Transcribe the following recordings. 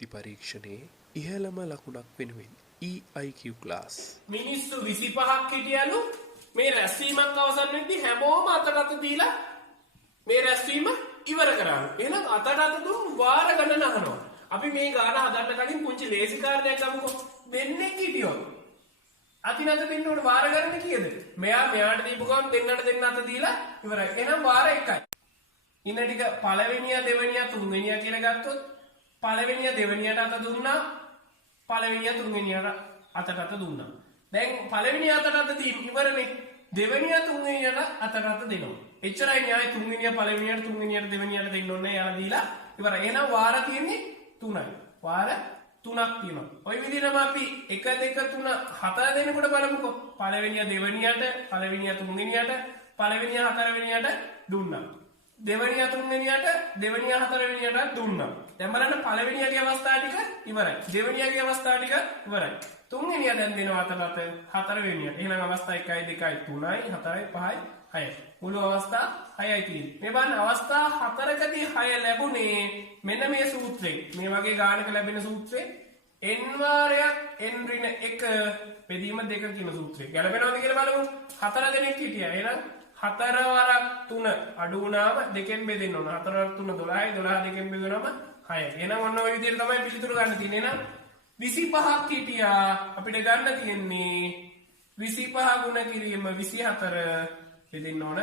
බුද්ධි පරීක්ෂණයේ ඉහළම ලකුණක් වෙනුවෙන් EIQ ක්ලාස්. මිනිස්සු 25ක් හිටියලු මේ රැස්වීමක් අවසන් වෙද්දී හැමෝම අතට දීලා මේ රැස්වීම ඉවර කරා. එහෙනම් අතට දුන් වාර ගණන අහනවා. අපි මේ ගාන හදන්න කලින් පුංචි ලේසි කාරණයක් ගමුකෝ. දෙන්නෙක් හිටියොත් අතිනත දෙන්න ඕන වාර ගණන කීයද? මෙයාට දීපු ගමන් දෙන්නට අත දීලා ඉවරයි. එහෙනම් වාර 1යි. ඉන්න ටික පළවෙනියා දෙවෙනියා තුන්වෙනියා කියලා ගත්තොත් පළවෙනියා දෙවෙනියට අත දුන්නා, පළවෙනියා තුන්වෙනියට අතට දුන්නා. දැන් පළවෙනියා අතට දීම ඉවරනේ. දෙවෙනියා තුන්වෙනියට අතට දෙනවා. එච්චරයි න්යාය. තුන්වෙනියා පළවෙනියට, තුන්වෙනියට දෙවෙනියට දෙන්න ඕනේ. යාලා දීලා ඉවරයි. එහෙනම් වාර තියෙන්නේ 3යි. වාර 3ක් තියෙනවා. ඔය විදිහටම අපි 1 2 3 4 දෙනකොට බලමුකෝ. පළවෙනියා දෙවෙනියට, පළවෙනියා තුන්වෙනියට, පළවෙනියා හතරවෙනියට දුන්නා. දෙවෙනියා තුන්වෙනියට, දෙවෙනියා හතරවෙනියට දුන්නා. දැන් බලන්න පළවෙනියාගේ අවස්ථාව ටික ඉවරයි. දෙවෙනියාගේ අවස්ථාව ටික ඉවරයි. තුන්වෙනියා දැන් දෙනවා අතට හතරවෙනියට. එහෙනම් අවස්ථා 1යි 2යි 3යි 4යි 5යි 6යි. මුළු අවස්ථා 6යි තියෙන්නේ. මේ බලන්න අවස්ථා 4කදී 6 ලැබුණේ මෙන්න මේ සූත්‍රයෙන්. මේ වගේ ගානක ලැබෙන සූත්‍රේ n වාරයක් n ඍණ 1 බෙදීම 2 කියන සූත්‍රය. ගැලපෙනවද කියලා බලමු. 4 දෙනෙක් හිටියා. එහෙනම් 4 වරක් 3 අඩු වුණාම 2කින් බෙදෙන්න ඕන. 4 වරක් 3 12යි 12 2කින් බෙදුනම 6යි. එහෙනම් ඔන්න ඔය විදිහට තමයි පිළිතුරු ගන්න තියෙන්නේ. එහෙනම් 25ක් හිටියා. අපිට ගන්න තියෙන්නේ 25 ගුණ කිරීම 24 බෙදෙන්න ඕන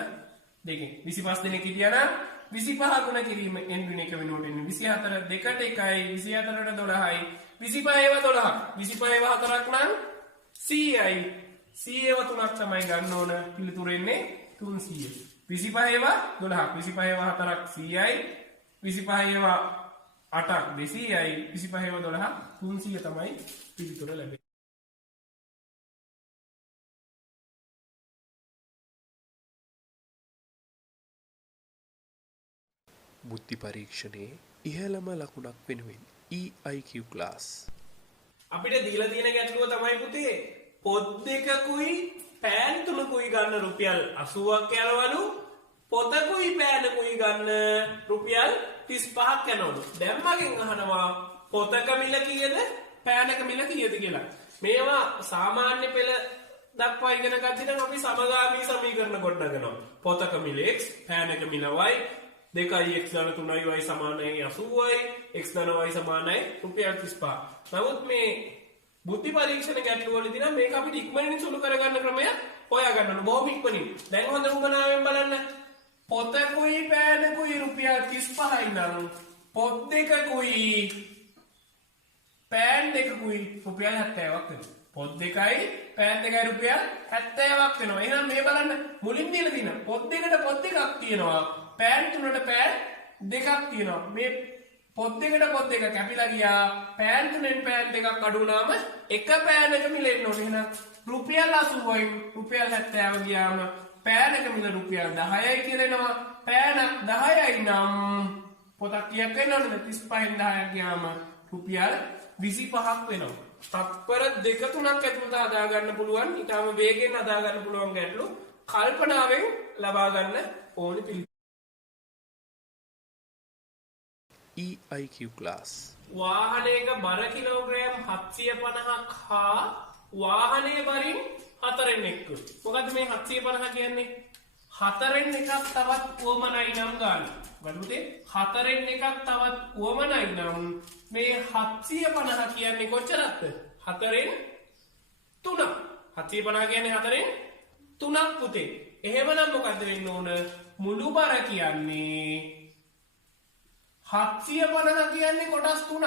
2කින්. 25 දෙනෙක් හිටියා නම් 25 ගුණ කිරීම n ඍණ 1 වෙනකොට එන්නේ 24 2ට 1යි 24ට 12යි 25 ඒවා 12ක් 25 ඒවා 4ක් නම් 100යි 100 ඒවා 3ක් තමයි ගන්න ඕන. පිළිතුර එන්නේ 300. 25 ඒවා 12ක් 25 ඒවා 4ක් 100යි 25 ඒවා 8ක් 200යි 25 ඒවා 12ක් 300 තමයි පිළිතුර ලැබෙන්නේ. බුද්ධි පරීක්ෂණයේ ඉහළම ලකුණක් වෙනුවෙන් EIQ ක්ලාස්. අපිට දීලා තියෙන ගැටලුව තමයි පුතේ පොත් දෙකකුයි පෑන් තුනකුයි ගන්න රුපියල් 80ක් යනවලු, පොතකුයි පෑනකුයි ගන්න රුපියල් 35ක් යනවලු. දැන් මගෙන් අහනවා පොතක මිල කීයද පෑනක මිල කීයද කියලා. මේවා සාමාන්‍ය පෙළ දක්වා ඉගෙන ගන්න නම් අපි සමගාමී සමීකරණ ගොඩනගනවා. පොතක මිල x, පෑනක මිල y, 2x ධන 3y සමානයි 80යි, x ධන y සමානයි රුපියල් 35. නමුත් මේ බුද්ධි පරීක්ෂණ ගැටලුවලදී නම් මේක අපිට ඉක්මනින් සුළු කරගන්න ක්‍රමය හොයාගන්න ඕන. බොහොම ඉක්මනින්. දැන් හොඳ උගනාවෙන් බලන්න. පොතකුයි පෑනකුයි රුපියල් 35යි නම් පොත් දෙකකුයි පෑන් දෙකකුයි රුපියල් 70ක් වෙනවා. පොත් දෙකයි පෑන් දෙකයි රුපියල් 70ක් වෙනවා. එහෙනම් මේ බලන්න මුලින් දීලා තියෙන පොත් දෙකට පොත් දෙකක් තියෙනවා. පෑන් තුනට පෑන් දෙකක් තියෙනවා. මේ පොත් දෙකට පොත් දෙක කැපිලා ගියා. පෑන් තුනෙන් පෑන් දෙකක් අඩු වුණාම එක පෑනක මිලෙන්න ඕනේ. එහෙනම් රුපියල් 80යි රුපියල් 70 ගියාම පෑනක මිල රුපියල් 10යි කියලා එනවා. පෑන 10යි නම් පොතක් කීයක් වෙන්න ඕනද? 35න් 10ක් ගියාම රුපියල් 25ක් වෙනවා. තත්පර දෙක තුනක් ඇතුළත හදා ගන්න පුළුවන්. ඊටම වේගෙන් හදා ගන්න පුළුවන් ගැටලු කල්පනාවෙන් ලබා ගන්න ඕනි පිළිතුරු. EIQ class. වාහනයක බර කිලෝග්‍රෑම් 750ක් හා වාහනයේ බරින් 4න් 1. මොකද්ද මේ 750 කියන්නේ? 4න් එකක් තවත් උවමනයි නම් ගන්න. බලමුතේ 4න් එකක් තවත් උවමනයි නම් මේ 750 කියන්නේ කොච්චරක්ද? 4න් 3. 750 කියන්නේ 4න් 3ක් පුතේ. එහෙමනම් මොකද්ද වෙන්න ඕන? මුළු බර කියන්නේ 750 කියන්නේ කොටස් 3ක්.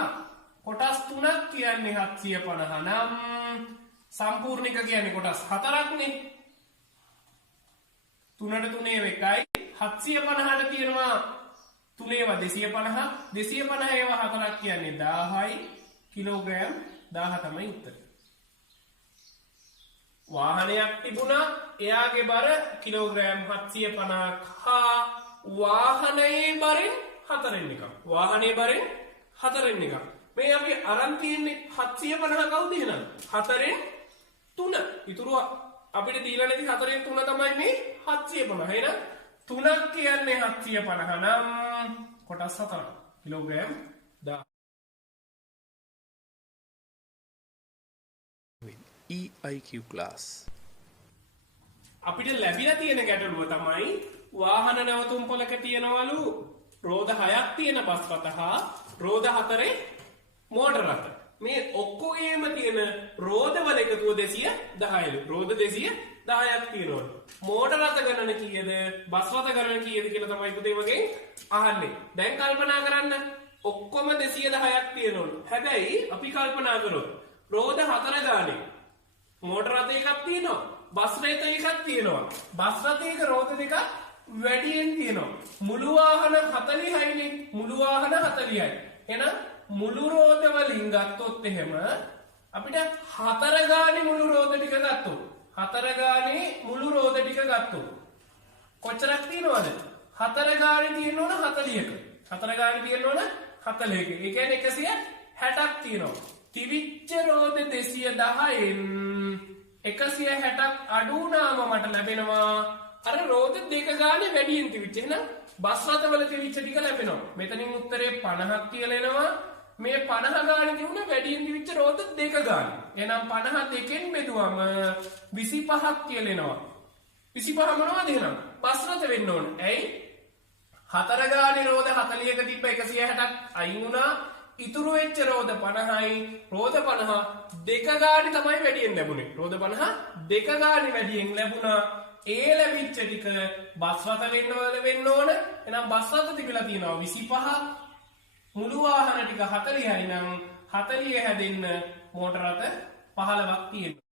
කොටස් 3ක් කියන්නේ 750 නම් සම්පූර්ණික කියන්නේ කොටස් 4ක්නේ. 3ට 3 එකයි 750ට තියෙනවා 3 ඒවා 250 250 ඒවා 4ක් කියන්නේ 1000යි කිලෝග්‍රෑම් 1000 තමයි උත්තර. වාහනයක් තිබුණා එයාගේ බර කිලෝග්‍රෑම් 750ක් හා වාහනයේ බරින් 4න් එකක්. වාහනේ බරෙන් 4න් එකක්. මේ අපි අරන් තියෙන්නේ 750 කවුද එහෙනම්? 4න් 3. ඊටු අපිට දීලා නැති 4න් 3 තමයි මේ 750. එහෙනම් 3ක් කියන්නේ 750 නම් කොටස් 4ක්. කිලෝග්‍රෑම් 10. EIQ class. අපිට ලැබිලා තියෙන ගැටලුව තමයි වාහන නැවතුම් පොලක තියෙනවලු රෝද 6ක් තියෙන බස් රථ හා රෝද 4 මෝටර රථ. මේ ඔක්කොගේම තියෙන රෝදවල එකතුව 210ලු. රෝද 210ක් තියෙනවලු. මෝටර රථ ගණන කීයද? බස් රථ ගණන කීයද කියලා තමයි පුතේ වගේ අහන්නේ. දැන් කල්පනා කරන්න. ඔක්කොම 210ක් තියෙනවලු. හැබැයි අපි කල්පනා කරොත් රෝද 4 ගානේ මෝටර රථ එකක් තියෙනවා. බස් රථ එකක් තියෙනවා. බස් රථයක රෝද දෙකක් වැඩියෙන් තියෙනවා. මුළු වාහන 40යිනේ. මුළු වාහන 40යි. එහෙනම් මුළු රෝද වලින් ගත්තොත් එහෙම අපිට 4 ගානේ මුළු රෝද ටික ගත්තොත් 4 ගානේ මුළු රෝද ටික ගත්තොත් කොච්චරක් තියෙනවද? 4 ගානේ තියෙනවනේ 40ක. 4 ගානේ තියෙනවනේ 40ක. ඒ කියන්නේ 160ක් තියෙනවා. තිවිච්ච රෝද 210න් 160ක් අඩු වුණාම මට ලැබෙනවා අර රෝද දෙක ගානේ වැඩියෙන් තිවිච්ච. එහෙනම් බස් රථවල තිවිච්ච ටික ලැබෙනවා. මෙතනින් උත්තරේ 50ක් කියලා එනවා. මේ 50 ගානේ තිබුණ වැඩියෙන් තිවිච්ච රෝද දෙක ගානේ. එහෙනම් 52න් බෙදුවම 25ක් කියලා එනවා. 25 මොනවද එහෙනම්? බස් රථ වෙන්න ඕන. ඇයි? 4 ගානේ රෝද 40ක තිබ්බ 160ක් අයින් වුණා. ඉතුරු වෙච්ච රෝද 50යි. රෝද 50 දෙක ගානේ තමයි වැඩියෙන් ලැබුණේ. රෝද 50 දෙක ගානේ වැඩියෙන් ලැබුණා. ඒ ලැබිච්ච ටික බස් රථ වෙන්න ඕන. එහෙනම් බස් රථ තිබිලා තියෙනවා 25. මුළු වාහන ටික 40යි නම් 40 හැදෙන්න මෝටර රථ 15ක් තියෙනවා.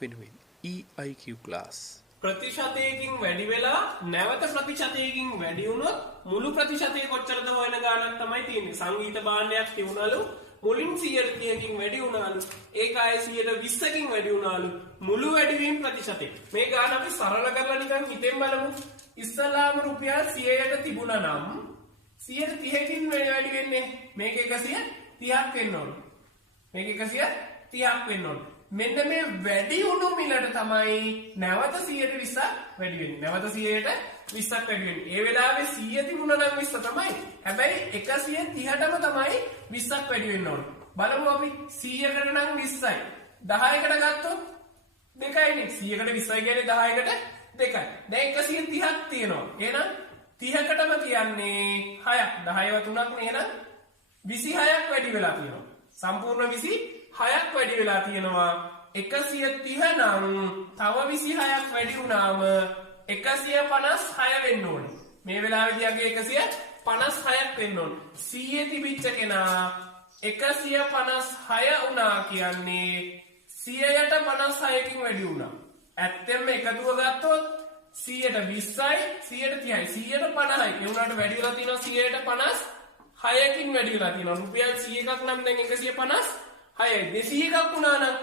වෙනුවෙන් EIQ class. ප්‍රතිශතයකින් වැඩි වෙලා නැවත ප්‍රතිශතයකින් වැඩි වුණොත් මුළු ප්‍රතිශතය කොච්චරද හොයන ගානක් තමයි තියෙන්නේ. සංගීත භාණ්ඩයක් තියුණලු මුලින් 100කින් වැඩි වුණාලු. ඒක ආයේ 120කින් වැඩි වුණාලු. මුළු වැඩිවීම ප්‍රතිශතය. මේ ගාන අපි සරල කරලා නිකන් හිතෙන් බලමු. ඉස්සලාම රුපියල් 100ට තිබුණා නම් 130කින් වැඩි වෙන්නේ මේක 130ක් වෙන්න ඕන. මේක 130ක් වෙන්න ඕන. මෙන්න මේ වැඩි වුණු මිලට තමයි නැවත 120ක් වැඩි වෙන්නේ. නැවත 120ක් වැඩි වෙන්නේ. ඒ වෙලාවේ 100 තිබුණා නම් 20 තමයි. හැබැයි 130ටම තමයි 20ක් වැඩි වෙන්න ඕන. බලමු අපි 100කට නම් 20යි. 10කට ගත්තොත් 2යිනේ. 100කට 20යි කියන්නේ 10කට 2යි. දැන් 130ක් තියෙනවා. එහෙනම් 30කටම කියන්නේ 6ක්. 10ව 3ක් නේ. එහෙනම් 26ක් වැඩි වෙලා තියෙනවා. සම්පූර්ණ 26ක් වැඩි වෙලා තියෙනවා. 130 නම් තව 26ක් වැඩි වුණාම 156 වෙන්න ඕනේ. මේ වෙලාවේදී අගේ 156ක් වෙන්න ඕනේ. 100 තිබිච්ච කෙනා 156 වුණා කියන්නේ 100ට 56කින් වැඩි වුණා. ඇත්තෙන්ම එකතුව ගත්තොත් 100ට 20යි 100ට 30යි 100ට 50යි. ඒ උනාට වැඩි වෙලා තියෙනවා 100ට 56කින් වැඩි වෙලා තියෙනවා. රුපියල් 100ක් නම් දැන් 150 6යි 200ක් වුණා නම්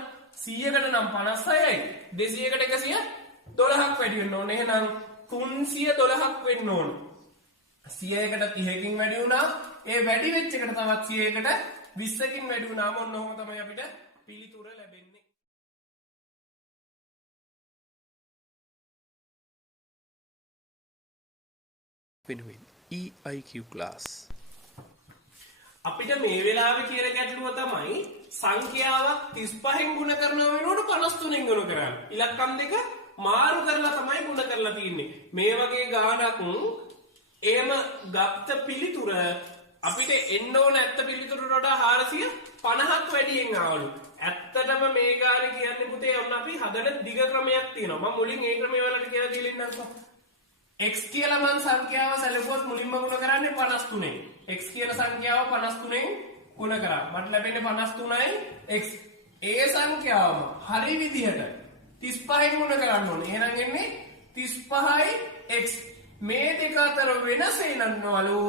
100කට නම් 56යි 200කට 112ක් වැඩි වෙන්න ඕනේ. එහෙනම් 312ක් වෙන්න ඕන. 100කට 30කින් වැඩි වුණා. ඒ වැඩි වෙච්ච එකට තවත් 100කට 20කින් වැඩි වුණාම ඔන්න ඔහොම තමයි අපිට පිළිතුර ලැබෙන්නේ. වෙනුවෙන් EIQ class. අපිට මේ වෙලාවේ කියන ගැටලුව තමයි සංඛ්‍යාවක් 35න් ගුණ කරනවා වෙනකොට 53න් ගුණ කරන්න. ඉලක්කම් දෙක මාරු කරලා තමයි ගුණ කරලා තියෙන්නේ. මේ වගේ ගානක් එහෙම ගත්ත පිළිතුර අපිට එන්න ඕන ඇත්ත පිළිතුරට වඩා 450ක් වැඩියෙන් ආවලු. ඇත්තටම මේ ගාන කියන්නේ පුතේ ඔන්න අපි හදන දිග ක්‍රමයක් තියෙනවා. මම මුලින් ඒ ක්‍රමය වලට කියලා දීලා ඉන්නම්කෝ. x කියලා මං සංඛ්‍යාව සැලකුවොත් මුලින්ම ගුණ කරන්නේ 53න්. x කියන සංඛ්‍යාව 53න් ගුණ කරා. මට ලැබෙන්නේ 53යි x. ඒ සංඛ්‍යාවම හරි විදිහට 35න් ගුණ කරන්න ඕනේ. එහෙනම් එන්නේ 35යි x. මේ දෙක අතර වෙනස එනවලු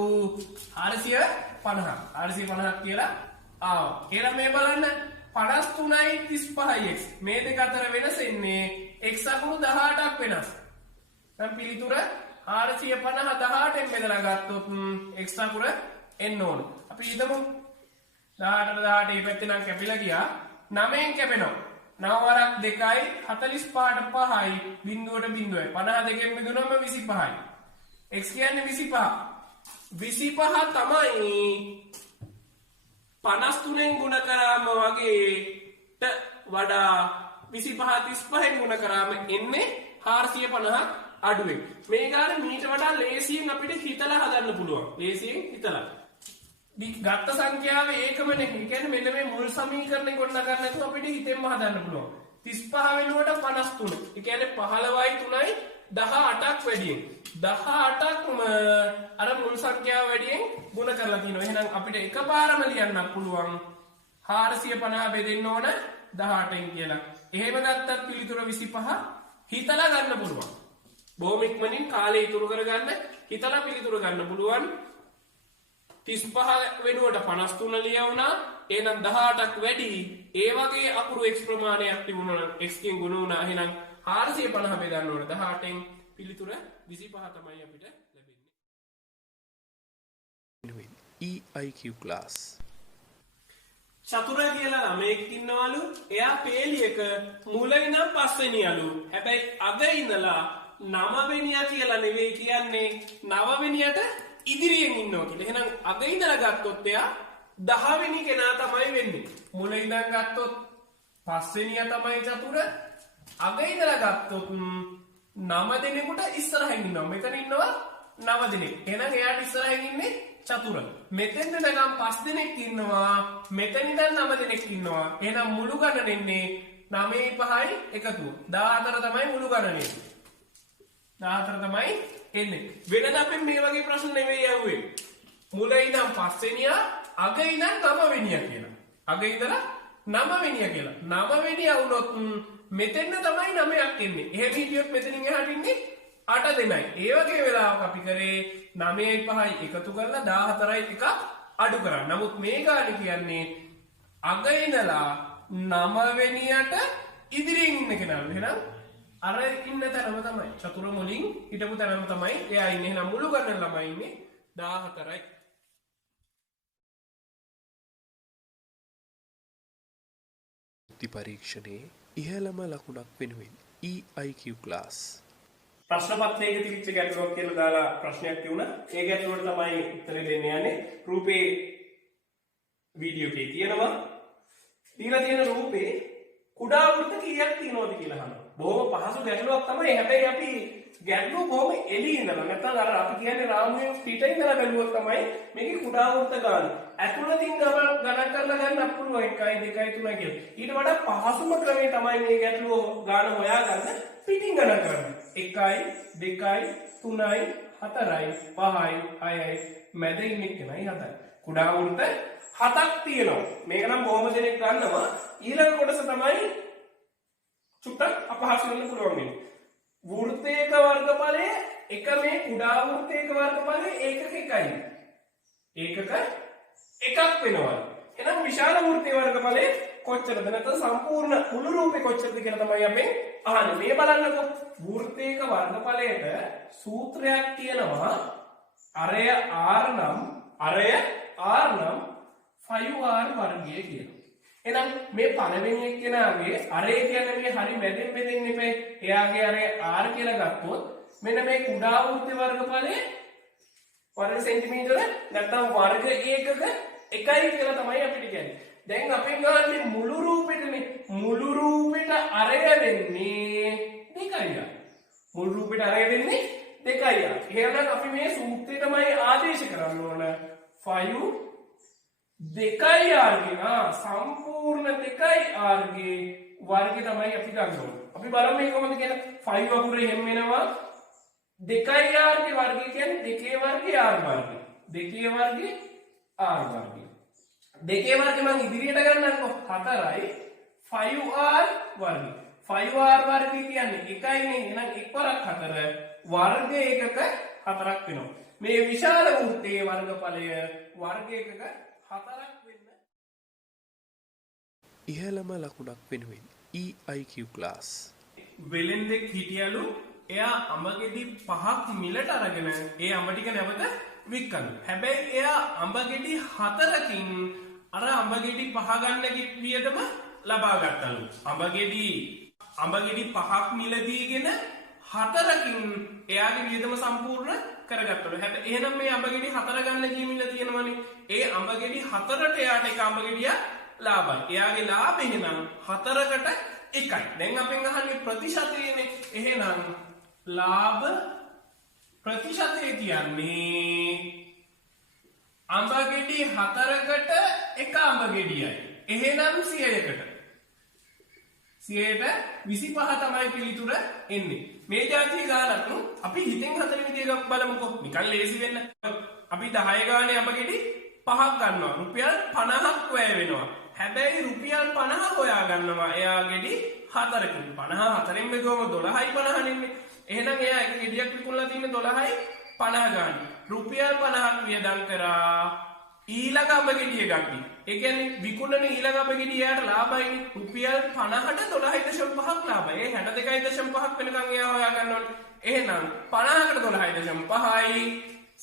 450. 450ක් කියලා ආවා. එහෙනම් මේ බලන්න 53යි 35යි x. මේ දෙක අතර වෙනස එන්නේ x අකුණු 18ක් වෙනස්. දැන් පිළිතුර 450 18න් බෙදලා ගත්තොත් x අකුර එන්න ඕන. අපි හිතමු 18ට 18 මේ පැත්තේ නම් කැපිලා ගියා. 9න් කැපෙනවා. 9 වරක් 2යි 45ට 5යි බිඳුවට බිඳුවයි. 52න් බෙදුනම 25යි. x කියන්නේ 25. 25 තමයි 53න් ගුණ කරාම වගේට වඩා 35 ගුණ කරාම එන්නේ 450 අඩුවෙන්. මේ ගාන මීට වඩා ලේසියෙන් අපිට හිතලා හදන්න පුළුවන්. ලේසියෙන් හිතලා. ගත්ත සංඛ්‍යාව ඒකමනේ. ඒ කියන්නේ මෙන්න මේ මුල් සමීකරණය ගොඩනගන්න නැතුව අපිට හිතෙන්ම හදන්න පුළුවන්. 35 වෙනුවට 53. ඒ කියන්නේ 15යි 3යි 18ක් වැඩියෙන්. 18ක් අර මුල් සංඛ්‍යාව වැඩියෙන් ගුණ කරලා තියෙනවා. එහෙනම් අපිට එකපාරම ලියන්න පුළුවන් 450 බෙදෙන්න ඕන 18න් කියලා. එහෙම ගත්තත් පිළිතුර 25 හිතලා ගන්න පුළුවන්. බොහොම ඉක්මනින් කාලය ඉතුරු කරගන්න හිතලා පිළිතුර ගන්න පුළුවන්. 35 වෙනුවට 53 ලියවුණා. එහෙනම් 18ක් වැඩි. ඒ වගේ අකුරු x ප්‍රමාණයක් තිබුණා නම් x කින් ගුණ වුණා. එහෙනම් 450 බෙදන්න ඕන 18න් පිළිතුර 25 තමයි අපිට ලැබෙන්නේ. EIQ class. චතුර කියලා ළමෙක් ඉන්නවලු. එයා පේලියක මුල ඉඳන් පස්වෙනියලු. හැබැයි අග ඉඳලා 9 වෙනියා කියලා නෙවෙයි කියන්නේ 9 වෙනියට ඉදිරියෙන් ඉන්නවා කියලා. එහෙනම් අග ඉඳලා ගත්තොත් එයා 10 වෙනි කෙනා තමයි වෙන්නේ. මුල ඉඳන් ගත්තොත් පස්වෙනියා තමයි චතුර. අග ඉඳලා ගත්තොත් 9 දෙනෙකුට ඉස්සරහින් ඉන්නවා. මෙතන ඉන්නවා 9 දෙනෙක්. එහෙනම් එයාට ඉස්සරහින් ඉන්නේ චතුර. මෙතෙන් දෙනකම් 5 දෙනෙක් ඉන්නවා. මෙතන ඉඳන් 9 දෙනෙක් ඉන්නවා. එහෙනම් මුළු ගණන එන්නේ 9යි 5යි එකතු. 14 තමයි මුළු ගණනේ. 14 තමයි එන්නේ. වෙනද අපි මේ වගේ ප්‍රශ්න නෙවෙයි යවුවේ. මුල ඉඳන් 5 වෙනියා, අග ඉඳන් 9 වෙනියා කියලා. අග ඉඳලා 9 වෙනියා කියලා. 9 වෙනියා වුණොත් මෙතෙන් තමයි 9ක් එන්නේ. එහෙම හිටියොත් මෙතනින් එහාට ඉන්නේ 8 දෙනයි. ඒ වගේ වෙලාවක අපි කරේ 9යි 5යි එකතු කරලා 14යි එකක් අඩු කරා. නමුත් මේ ගානේ කියන්නේ අග ඉඳලා 9 වෙනියට ඉදිරියෙන් ඉන්න කෙනා. එහෙනම් අර ඉන්න තැනම තමයි. චතුර මුලින් හිටපු තැනම තමයි එයා ඉන්නේ. එහෙනම් මුළු ගණන ළමයි ඉන්නේ 14යි. පරීක්ෂණයේ ඉහළම ලකුණක් වෙනුවෙන් EIQ class. ප්‍රශ්න පත්‍රයක තිබිච්ච ගැටලුවක් කියලා දාලා ප්‍රශ්නයක් තියුණා. ඒ ගැටලුවට තමයි උත්තර දෙන්න යන්නේ. රූපේ වීඩියෝ එකේ තියෙනවා. දීලා තියෙන රූපේ කුඩා වෘත්ත කීයක් තියෙනවද කියලා අහනවා. බොහොම පහසු ගැටලුවක් තමයි. හැබැයි අපි ගැටලුව බොහොම එළියේ ඉඳලා නැත්නම් අර අපි කියන්නේ රාමුවේ පිට ඉඳලා බැලුවොත් තමයි මේකේ කුඩා වෘත්ත ගන්න. ඇතුළතින් ගණන් කරලා ගන්න පුළුවන් 1 2 3 කියලා. ඊට වඩා පහසුම ක්‍රමය තමයි මේ ගැටලුව ගන්න හොයාගන්න පිටින් ගණන් කරන්න. 1යි 2යි 3යි 4යි 5යි 6යි මැද ඉන්නේ කෙනයි 7යි. කුඩා වෘත්ත 7ක් තියෙනවා. මේක නම් බොහොම දෙනෙක් ගන්නවා. ඊළඟ කොටස තමයි චුට්ටක් අපහසු වෙන්න පුළුවන් වෙන්නේ. වෘත්තයක වර්ගඵලය එක මේ කුඩා වෘත්තයක වර්ගඵලය ඒකක එකයි. ඒකක එකක් වෙනවා. එහෙනම් විශාල වෘත්තයේ වර්ගඵලය කොච්චරද? නැත්නම් සම්පූර්ණ මුළු රූපේ කොච්චරද කියලා තමයි අපි අහන්නේ. මේ බලන්නකෝ. වෘත්තයක වර්ගඵලයට සූත්‍රයක් තියෙනවා. අරය r නම් 5r වර්ගය කියලා. එහෙනම් මේ පළවෙනි එක්කෙනාගේ අරය කියන්නේ මේ හරි මැදෙන් බෙදෙන්න ඉපේ. එයාගේ අරය r කියලා ගත්තොත් මෙන්න මේ කුඩා වෘත්තේ වර්ගඵලය වර්ග සෙන්ටිමීටර නැත්නම් වර්ග ඒකක එකයි කියලා තමයි අපිට කියන්නේ. දැන් අපි ගන්නේ මුළු රූපෙටනේ. මුළු රූපෙට අරය වෙන්නේ 2යි. මුළු රූපෙට අරය වෙන්නේ 2යි. එහෙනම් අපි මේ සූත්‍රය තමයි ආදේශ කරන්න ඕන. 5 2යි r ගේ සම්පූර්ණ 2යි r ගේ වර්ගය තමයි අපි ගන්න ඕන. අපි බලමු මේක කොහොමද කියලා. 5 අකුරේ හැම වෙනවා 2යි r ගේ වර්ගය කියන්නේ 2 වර්ගය r වර්ගය. 2 වර්ගය r වර්ගය. 2 වර්ගය මම ඉදිරියට ගන්නකො 4යි 5r වර්ගය. 5r වර්ගය කියන්නේ 1යිනේ. එහෙනම් 1 වරක් 4 වර්ග ඒකක 4ක් වෙනවා. මේ විශාල වෘත්තයේ වර්ගඵලය වර්ග ඒකක 4ක් වෙන්න. ඉහළම ලකුණක් වෙනුවෙන් EIQ class. වෙලෙන්දෙක් හිටියලු. එයා අඹගෙඩි 5ක් මිලට අරගෙන ඒ අඹ ටික නැවත වික්කලු. හැබැයි එයා අඹගෙඩි 4කින් අර අඹගෙඩි 5 ගන්න වියදම ලබා ගත්තලු. අඹගෙඩි 5ක් මිල දීගෙන 4කින් එයාගේ වියදම සම්පූර්ණ කරගත්තලු. හැබැයි එහෙනම් මේ අඹගෙඩි 4 ගන්න කීමිල තියෙනවනේ. ඒ අඹගෙඩි 4ට එයාට එක අඹගෙඩිය ලාභයි. එයාගේ ලාභය එහෙනම් 4කට එකයි. දැන් අපෙන් අහන්නේ ප්‍රතිශතයනේ. එහෙනම් ලාභ ප්‍රතිශතය කියන්නේ අඹ ගෙඩි 4කට එක අඹ ගෙඩියයි. එහෙනම් 100කට 25 තමයි පිළිතුර එන්නේ. මේ જાතිය ගානක් අපි හිතෙන් හතරවෙනි දේ බලමුකෝ. නිකන් ලේසි වෙන්න. අපි 10 ගානේ අඹ ගෙඩි 5ක් ගන්නවා. රුපියල් 50ක් වැය වෙනවා. හැබැයි රුපියල් 50 හොයා ගන්නවා. එයා ගෙඩි 4කින්. 50 4ෙන් බෙදුවම 12යි 50 නෙන්නේ. එහෙනම් එයා එක ගෙඩියක් විකුණලා තියෙන්නේ 12යි 50 ගානේ. රුපියල් 50ක් වියදම් කරා ඊළඟ අඹ ගෙඩිය ගන්න. ඒ කියන්නේ විකුණන ඊළඟ අඹ ගෙඩිය යාට ලාභයිනේ. රුපියල් 50ට 12.5ක් ලාභයි. ඒ 62.5ක් වෙනකන් එයා හොයා ගන්න ඕනේ. එහෙනම් 50කට 12.5යි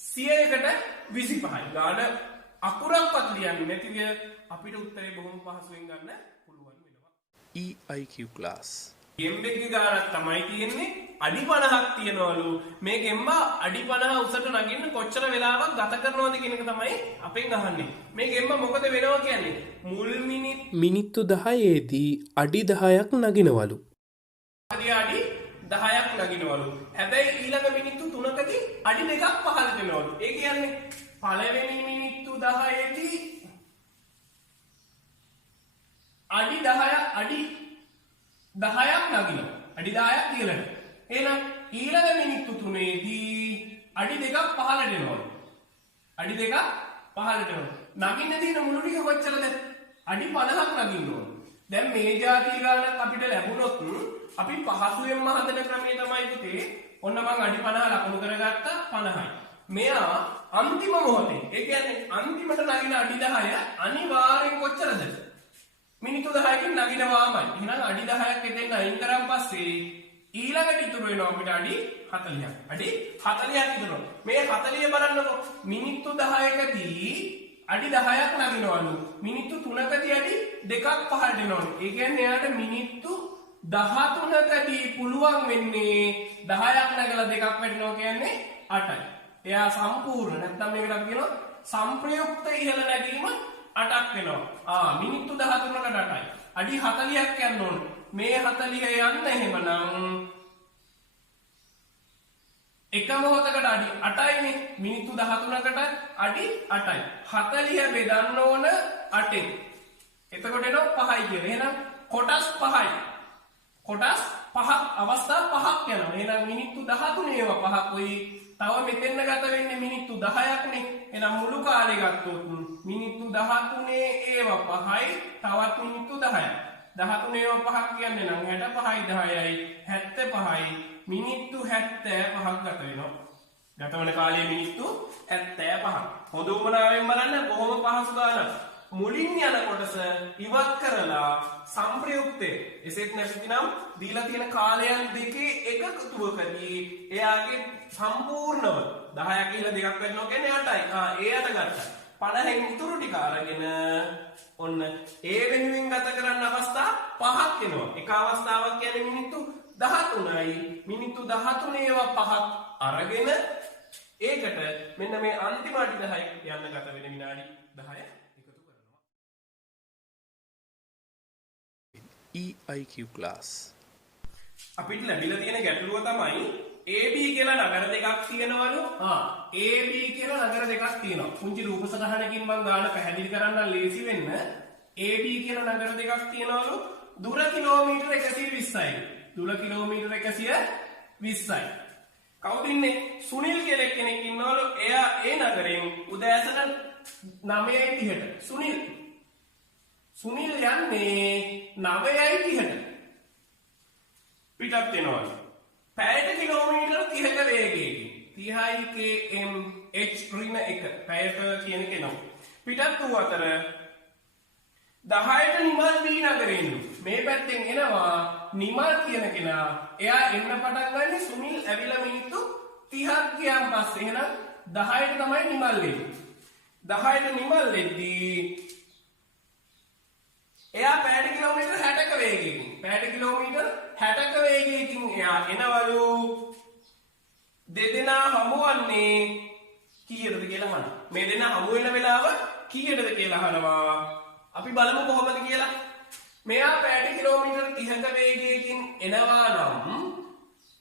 100කට 25යි. ගාන අකුරක්වත් ලියන්නේ නැතිව අපිට උත්තරේ බොහොම පහසුවෙන් ගන්න පුළුවන් වෙනවා. EIQ class. ගෙම්බෙක්ගේ ගානක් තමයි තියෙන්නේ. අඩි 50ක් තියනවලු. මේ ගෙම්බා අඩි 50 උසට නගින්න කොච්චර වෙලාවක් ගත කරනවද කියන එක තමයි අපෙන් අහන්නේ. මේ ගෙම්බා මොකද වෙනවා කියන්නේ? මුල් මිනිත්තු 10ේදී අඩි 10ක් නගිනවලු. අඩි 10ක් නගිනවලු. හැබැයි ඊළඟ මිනිත්තු 3කදී අඩි 2ක් පහළට යනවලු. ඒ කියන්නේ පළවෙනි මිනිත්තු 10ේදී අඩි 10ක් නගිනවා. අඩි 10ක් ඉහළට. එහෙනම් ඊළඟ මිනිත්තු 3ේදී අඩි 2ක් පහළට එනවා. අඩි 2ක් පහළට එනවා. නගින්න තියෙන මුළු ටික කොච්චරද? අඩි 50ක් නගින්න ඕන. දැන් මේ જાතිය ගානක් අපිට ලැබුණොත් අපි පහසුවෙන්ම හදන ක්‍රමය තමයි පුතේ. ඔන්න මම අඩි 50 ලකුණු කරගත්තා 50යි. මෙයා අන්තිම මොහොතේ ඒ කියන්නේ අන්තිමට නගින අඩි 10 අනිවාර්යෙන් කොච්චරද? මිනිත්තු 10කින් නගිනවාමයි. එහෙනම් අඩි 10ක් එතෙන් අයින් කරන් පස්සේ ඊළඟට ඉතුරු වෙනවා අපිට අඩි 40ක්. අඩි 40ක් ඉතුරු. මේ 40 බලන්නකො. මිනිත්තු 10කදී අඩි 10ක් නගිනවලු. මිනිත්තු 3කදී අඩි 2ක් පහළට එනවලු. ඒ කියන්නේ එයාට මිනිත්තු 13කදී පුළුවන් වෙන්නේ 10ක් නගලා 2ක් වැටෙනවා කියන්නේ 8යි. එයා සම්පූර්ණ නැත්නම් මේකට අපි කියනවා සංප්‍රයුක්ත ඉහළ නැගීම 8ක් වෙනවා. මිනිත්තු 13කට 8යි. අඩි 40ක් යන්න ඕන. මේ 40 යන්න එහෙමනම් එක මොහොතකට අඩි 8යිනේ. මිනිත්තු 13කට අඩි 8යි. 40 බෙදන්න ඕන 8ෙන්. එතකොට එනවා 5යි කියලා. එහෙනම් කොටස් 5යි. කොටස් 5ක් අවස්ථා 5ක් යනවා. එහෙනම් මිනිත්තු 13 ඒවා 5කුයි. තව මෙතෙන්න ගත වෙන්නේ මිනිත්තු 10ක්නේ. එහෙනම් මුළු කාලේ ගත්තොත් මිනිත්තු 13 ඒවා 5යි. තවත් මිනිත්තු 10යි. 13 ඒවා 5ක් කියන්නේ නම් 65යි 10යි 75යි. මිනිත්තු 75ක් ගත වෙනවා. ගත වන කාලයේ මිනිත්තු 75ක්. හොඳ උමනාවෙන් බලන්න බොහොම පහසු ගානක්. මුලින් යන කොටස ඉවත් කරලා සංප්‍රයුක්තේ එසේත් නැතිනම් දීලා තියෙන කාලයන් දෙකේ එකතුවකදී එයාගේ සම්පූර්ණව 10ක් කියලා දෙකක් වෙනවා කියන්නේ 8යි. ඒ 8 ගත්තා. 50න් ඉතුරු ටික අරගෙන ඔන්න ඒ වෙනුවෙන් ගත කරන්න අවස්ථා 5ක් එනවා. එක අවස්ථාවක් කියන්නේ මිනිත්තු 13යි. මිනිත්තු 13 ඒවා 5ක් අරගෙන ඒකට මෙන්න මේ අන්තිම අඩි 10යි යන්න ගත වෙන විනාඩි 10 EIQ class. අපිට ලැබිලා තියෙන ගැටලුව තමයි AB කියලා නගර දෙකක් තියෙනවලු. AB කියලා නගර දෙකක් තියෙනවා. පුංචි රූප සටහනකින් මම ගාන පැහැදිලි කරන්න ලේසි වෙන්න. AB කියලා නගර දෙකක් තියෙනවලු. දුර කිලෝමීටර 120යි. දුර කිලෝමීටර 120යි. කවුද ඉන්නේ? සුනිල් කියලා කෙනෙක් ඉන්නවලු. එයා ඒ නගරෙන් උදෑසන 9:30ට. සුනිල් යන්නේ 9:30ට පිටත් වෙනවලු. පැයට කිලෝමීටර 30ක වේගයකින් 30 km/h පැයට කියන කෙනා පිටත් වූ අතර 10ට නිමල් වී නගරෙන්නු. මේ පැත්තෙන් එනවා නිමල් කියන කෙනා. එයා එන්න පටන් ගන්නේ සුනිල් ඇවිල්ලා මිනිත්තු 30ක් ගියාන් පස්සේ. එහෙනම් 10ට තමයි නිමල් වෙන්නේ. 10ට නිමල් වෙද්දී එයා පැයට කිලෝමීටර 60ක වේගයකින් එයා එනවලු. දෙදෙනා හමුවන්නේ කීයටද කියලා අහනවා. මේ දෙනා හමු වෙන වෙලාව කීයටද කියලා අහනවා. අපි බලමු කොහොමද කියලා. මෙයා පැයට කිලෝමීටර් 30ක වේගයකින් එනවා නම්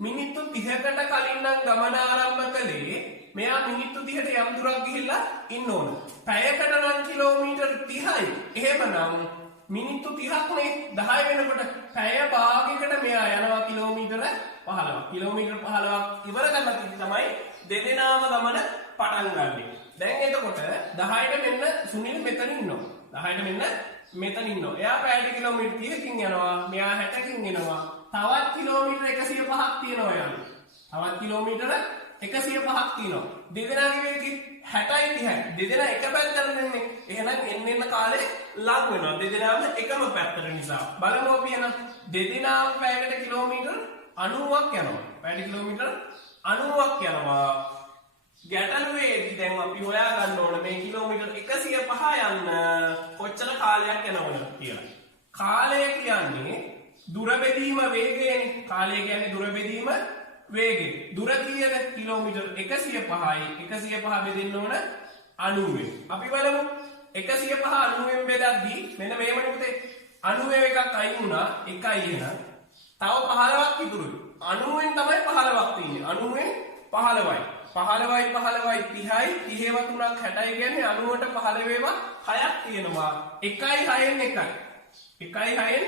මිනිත්තු 30කට කලින් නම් ගමන ආරම්භ කළේ මෙයා මිනිත්තු 30ට යම් දුරක් ගිහිල්ලා ඉන්න ඕන. පැයකට නම් කිලෝමීටර් 30යි. එහෙමනම් මිනිත්තු 30ක් නේ 10 වෙනකොට පැය භාගයකට මෙයා යනවා කිලෝමීටර 15ක්. කිලෝමීටර් 15ක් ඉවර කරලා තමයි දෙදෙනාම ගමන පටන් ගන්නෙ. දැන් එතකොට 10ට මෙන්න සුනිල් මෙතන ඉන්නවා. 10ට මෙන්න මෙතන ඉන්නවා. එයා පැයට කිලෝමීටර් 30කින් යනවා. මෙයා 60කින් එනවා. තවත් කිලෝමීටර් 105ක් තියෙනවා යන්නේ. තවත් කිලෝමීටර් 105ක් තියෙනවා. දෙදෙනාගේ වේගය 60යි 30යි. දෙදෙනා එක පැත්තට යන්නේ. එහෙනම් එන්න කාලේ ලඟ වෙනවා. දෙදෙනාම එකම පැත්තට නිසා. බලමු අපි එහෙනම් දෙදෙනාම පැයකට කිලෝමීටර් 90ක් යනවා. පැයට කිලෝමීටර් 90ක් යනවා. ගැටලුවේදී දැන් අපි හොයා ගන්න ඕන මේ කිලෝමීටර් 105 යන්න කොච්චර කාලයක් යනවද කියලා. කාලය කියන්නේ දුර බෙදීම වේගයනේ. කාලය කියන්නේ දුර බෙදීම වේගය. දුර කීයද? කිලෝමීටර් 105යි. 105 බෙදෙන්න ඕන 90. අපි බලමු 105 90 බෙදද්දී මෙන්න මේවනේ පුතේ 90 එකක් අයින් වුණා 1යි එහෙනම් තව 15ක් ඉතුරුයි. 90ෙන් තමයි 15ක් තියෙන්නේ. 90ෙන් 15යි. 15යි 30යි 30ව තුනක් 60යි කියන්නේ 90ට 15 ඒවා 6ක් තියෙනවා. 1යි 6ෙන් 1යි. 1යි 6ෙන්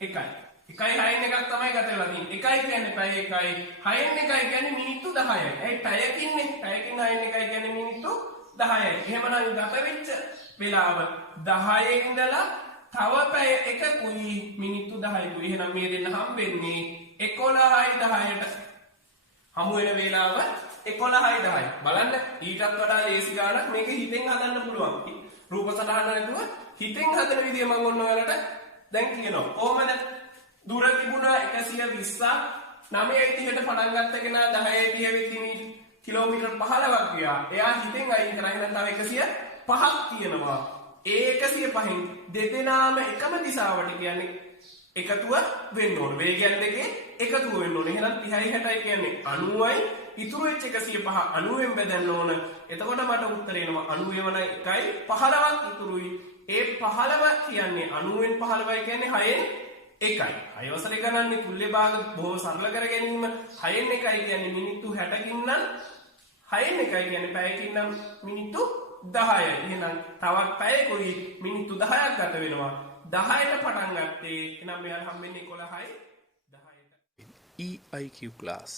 1යි. 1යි 6ෙන් එකක් තමයි ගත වෙලා තියෙන්නේ. 1යි කියන්නේ පැය 1යි. 6ෙන් 1යි කියන්නේ මිනිත්තු 10යි. ඒ පැයකින්නේ. පැයකින් 6ෙන් 1යි කියන්නේ මිනිත්තු 10යි. එහෙමනම් ගත වෙච්ච වෙලාව 10 ඉඳලා තව පැය එකකුයි මිනිත්තු 10කුයි. එහෙනම් මේ දෙන්න හම්බෙන්නේ 11යි 10ට. හමු වෙන වේලාව 11යි 10යි. බලන්න ඊටත් වඩා ලේසි ගානක් මේක හිතෙන් හදන්න පුළුවන්. රූප සටහන නැතුව හිතෙන් හදන විදිය මම ඔන්න ඔයාලට දැන් කියනවා. කොහමද? දුර තිබුණා 120ක් 9:30ට පටන් ගත්ත කෙනා 10:30 කිලෝමීටර් 15ක් ගියා. එයා හිතෙන් අයින් කරා. එහෙනම් තව 105ක් තියෙනවා. ඒ 105න් දෙදෙනාම එකම දිශාවට කියන්නේ එකතුව වෙන්න ඕන. වේගයන් දෙකේ එකතුව වෙන්න ඕන. එහෙනම් 30යි 60යි කියන්නේ 90යි. ඉතුරු වෙච්ච 105 90ෙන් බෙදන්න ඕන. එතකොට මට උත්තර එනවා 90 වන 1යි 15ක් ඉතුරුයි. ඒ 15 කියන්නේ 90ෙන් 15යි කියන්නේ 6ෙන් 1යි. 6 වසරේ ගණන්නේ තුල්්‍ය භාග බොහොම සරල කර ගැනීම 6ෙන් 1යි කියන්නේ මිනිත්තු 60කින් නම් 6ෙන් 1යි කියන්නේ පැයකින් නම් මිනිත්තු 10යි. එහෙනම් තවත් පැයකුයි මිනිත්තු 10ක් ගත වෙනවා. 10ට පටන් ගත්තේ. එහෙනම් මෙයාට හම්බෙන්නේ 11යි 10ට. EIQ class.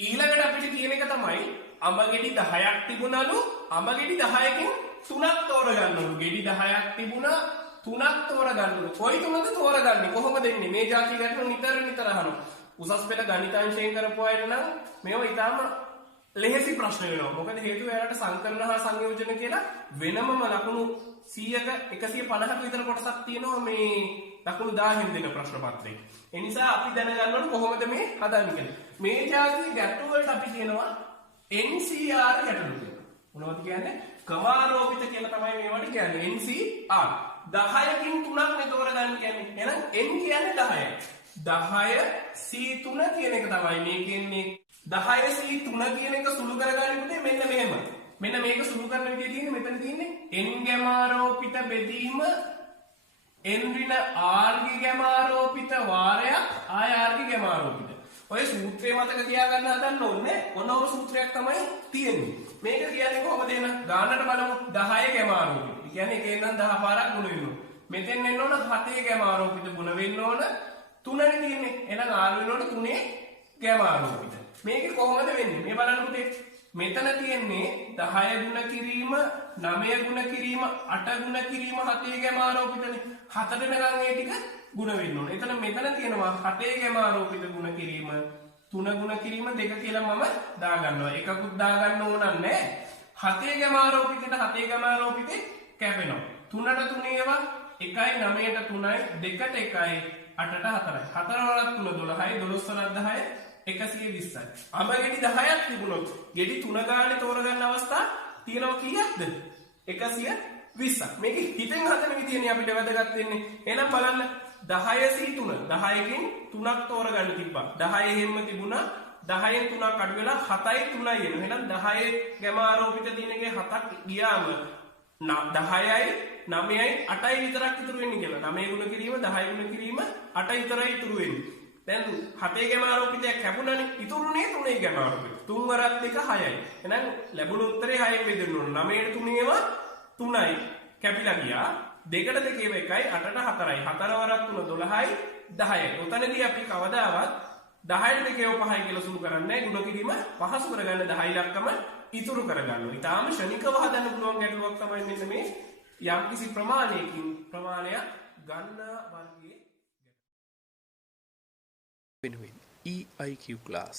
ඊළඟට අපිට කියන එක තමයි අඹගෙඩි 10ක් තිබුණලු. අඹගෙඩි 10කින් 3ක් තෝරගන්නලු. ගෙඩි 10ක් තිබුණා 3ක් තෝරගන්නලු. කොයි තුනද තෝරගන්නේ? කොහොමද එන්නේ? මේ જાති ගැටලු නිතර අහනවා. උසස් පෙළ ගණිතාංශයෙන් කරපු අයට නම් මේවා ඊටාම ලෙහෙසි ප්‍රශ්න වෙනවා. මොකද හේතුව එයාලට සංකලන හා සංයෝජන කියලා වෙනමම ලකුණු 100ක 150ක විතර කොටසක් තියෙනවා මේ ලකුණු 1000න් දෙන ප්‍රශ්න පත්‍රේ. ඒ නිසා අපි දැනගන්න ඕනේ කොහොමද මේ හදන්නේ කියලා. මේ જાතියේ ගැටලු වලට අපි කියනවා NCR ගැටලු කියලා. මොනවද කියන්නේ? ක්‍රමාරෝපිත කියලා තමයි මේවට කියන්නේ. NCR 10කින් 3ක් නේ තෝරගන්න කියන්නේ. එහෙනම් N කියන්නේ 10යි. 10 C3 කියන එක තමයි මේ කියන්නේ. 10 C3 කියන එක සුළු කරගන්න පුතේ මෙන්න මෙහෙම. මෙන්න මේක සුළු කරන විදිය තියෙන්නේ මෙතන තියෙන්නේ n ගැමාරෝපිත බෙදීම n ඍණ r ගේ ගැමාරෝපිත වාරයක් ආය r ගේ ගැමාරෝපිත. ඔය සූත්‍රය මතක තියාගන්න හදන්න ඕනේ. මොනෝම සූත්‍රයක් තමයි තියෙන්නේ. මේක කියන්නේ කොහොමද එන? ගානට බලමු 10 ගැමාරෝපිත. ඒ කියන්නේ එකෙන් නම් 10 පාරක් ගුණ වෙනවා. මෙතෙන් එන්න ඕන 7 ගැමාරෝපිත ගුණ වෙන්න ඕන 3නේ තියෙන්නේ. එහෙනම් r වෙනකොට 3 ගැමාරෝපිත. මේක කොහොමද වෙන්නේ? මේ බලන්න පුතේ. මෙතන තියෙන්නේ 10 ගුණ කිරීම 9 ගුණ කිරීම 8 ගුණ කිරීම 7 ගැමාරෝපිතනේ. 4 වෙනකන් ඒ ටික ගුණ වෙන්න ඕනේ. එතන මෙතන තියෙනවා 7 ගැමාරෝපිත ගුණ කිරීම 3 ගුණ කිරීම 2 කියලා මම දාගන්නවා. එකකුත් දාගන්න ඕන නැහැ. 7 ගැමාරෝපිතට 7 ගැමාරෝපිතේ කැපෙනවා. 3ට 3 ඒවා 1යි 9ට 3යි 2ට 1යි 8ට 4යි. 4 වරක් 3 12යි 12 වරක් 10යි 120යි. අඹ ගෙඩි 10ක් තිබුණොත් ගෙඩි 3 ගානේ තෝරගන්න අවස්ථා තියෙනවා කීයක්ද? 120ක්. මේක හිතෙන් හදන විදියනේ අපිට වැදගත් වෙන්නේ. එහෙනම් බලන්න 10 C3 10කින් 3ක් තෝරගන්න තිබ්බා. 10 එහෙම තිබුණා. 10න් 3ක් අඩු වෙලා 7යි 3යි එනවා. එහෙනම් 10 ගැමාරෝපිත දිනකේ 7ක් ගියාම 10යි 9යි 8යි විතරක් ඉතුරු වෙන්නේ කියලා. 9 ගුණ කිරීම 10 ගුණ කිරීම 8 විතරයි ඉතුරු වෙන්නේ. දැන් 7 ගැන ආරෝපිතයක් කැපුණානේ. ඉතුරුනේ 3 ගැන ආරෝපිත. 3 වරක් 2 6යි. එහෙනම් ලැබුණු උත්තරේ 6ෙන් බෙදෙන්න ඕන. 9ට 3ේම 3යි කැපිලා ගියා. 2ට 2ේම 1යි 8ට 4යි. 4 වරක් 3 12යි 10යි. ඔතනදී අපි කවදාවත් 10ට 2ේව 5යි කියලා සුළු කරන්නේ නැහැ. ගුණ කිරීම පහසු කරගන්න 10 ඉලක්කම ඉතුරු කරගන්නවා. ඊටාම ශනිකව හදන්න පුළුවන් ගැටලුවක් තමයි මෙන්න මේ යම්කිසි ප්‍රමාණයකින් ප්‍රමාණයක් ගන්න වර්ගයේ වෙනුවෙන් EIQ class.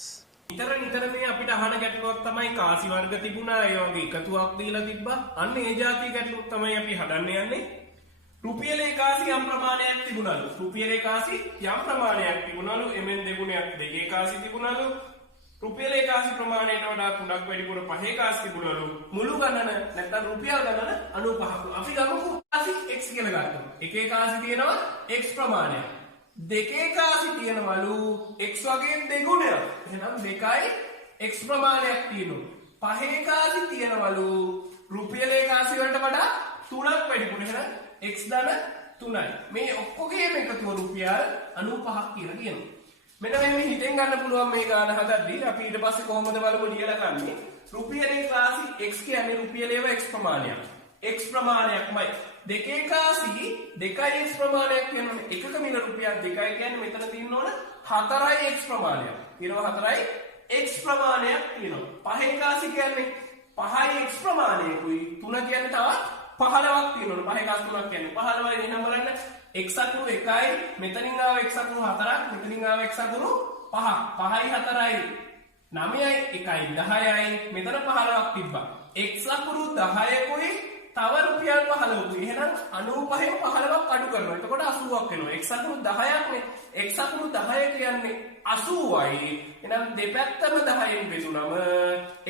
නිතර මේ අපිට අහන ගැටලුවක් තමයි කාසි වර්ග තිබුණා ඒ වගේ එකතුවක් දීලා තිබ්බා. අන්න ඒ જાති ගැටලුවක් තමයි අපි හදන්න යන්නේ. රුපියල් 81 යම් ප්‍රමාණයක් තිබුණලු. රුපියල් 81 යම් ප්‍රමාණයක් තිබුණලු. එමෙන් දෙගුණයක් 281 තිබුණලු. රුපියල් 81 ප්‍රමාණයට වඩා තුනක් වැඩිපුර 581 තිබුණලු. මුළු ගණන නැත්නම් රුපියල් ගණන 95ක්. අපි ගමුකෝ 81 x කියලා ගන්නවා. 181 තියෙනවා x ප්‍රමාණයක්. 281 තියෙනවලු x වගේ දෙගුණයක්. එහෙනම් 2යි x ප්‍රමාණයක් තියෙනවා. 581 තියෙනවලු රුපියල් 81 වලට වඩා 3ක් වැඩිපුර. එහෙනම් x ධන 3යි. මේ ඔක්කොගේම එකතුව රුපියල් 95ක් කියලා කියනවා. මෙන්න මේ හිතෙන් ගන්න පුළුවන් මේ ගාන හදද්දී අපි ඊට පස්සේ කොහොමද බලමු ලියලා ගන්නේ. රුපියලේ කාසි x කියන්නේ රුපියලේව x ප්‍රමාණයක්. x ප්‍රමාණයක්මයි. 281 2x ප්‍රමාණයක් කියනවනේ. එකක මිල රුපියල් 2යි කියන්නේ මෙතන තියෙන්න ඕන 4යි x ප්‍රමාණයක්. ඊළඟ 4යි x ප්‍රමාණයක් තියෙනවා. 581 කියන්නේ 5යි x ප්‍රමාණයකුයි 3 කියන්නේ තවත් 15ක් තියෙනවා. 5 3ක් කියන්නේ 15යි එහෙනම් බලන්න x අකුරු 1යි මෙතනින් ආව x අකුරු 4ක් මෙතනින් ආව x අකුරු 5ක් 5යි 4යි 9යි 1යි 10යි මෙතන 15ක් තිබ්බා. x අකුරු 10කුයි තව රුපියල් 15කුයි. එහෙනම් 95න් 15ක් අඩු කරනවා. එතකොට 80ක් වෙනවා. x අකුරු 10ක්නේ. x අකුරු 10 කියන්නේ 80යි. එහෙනම් දෙපැත්තම 10න් බෙදුනම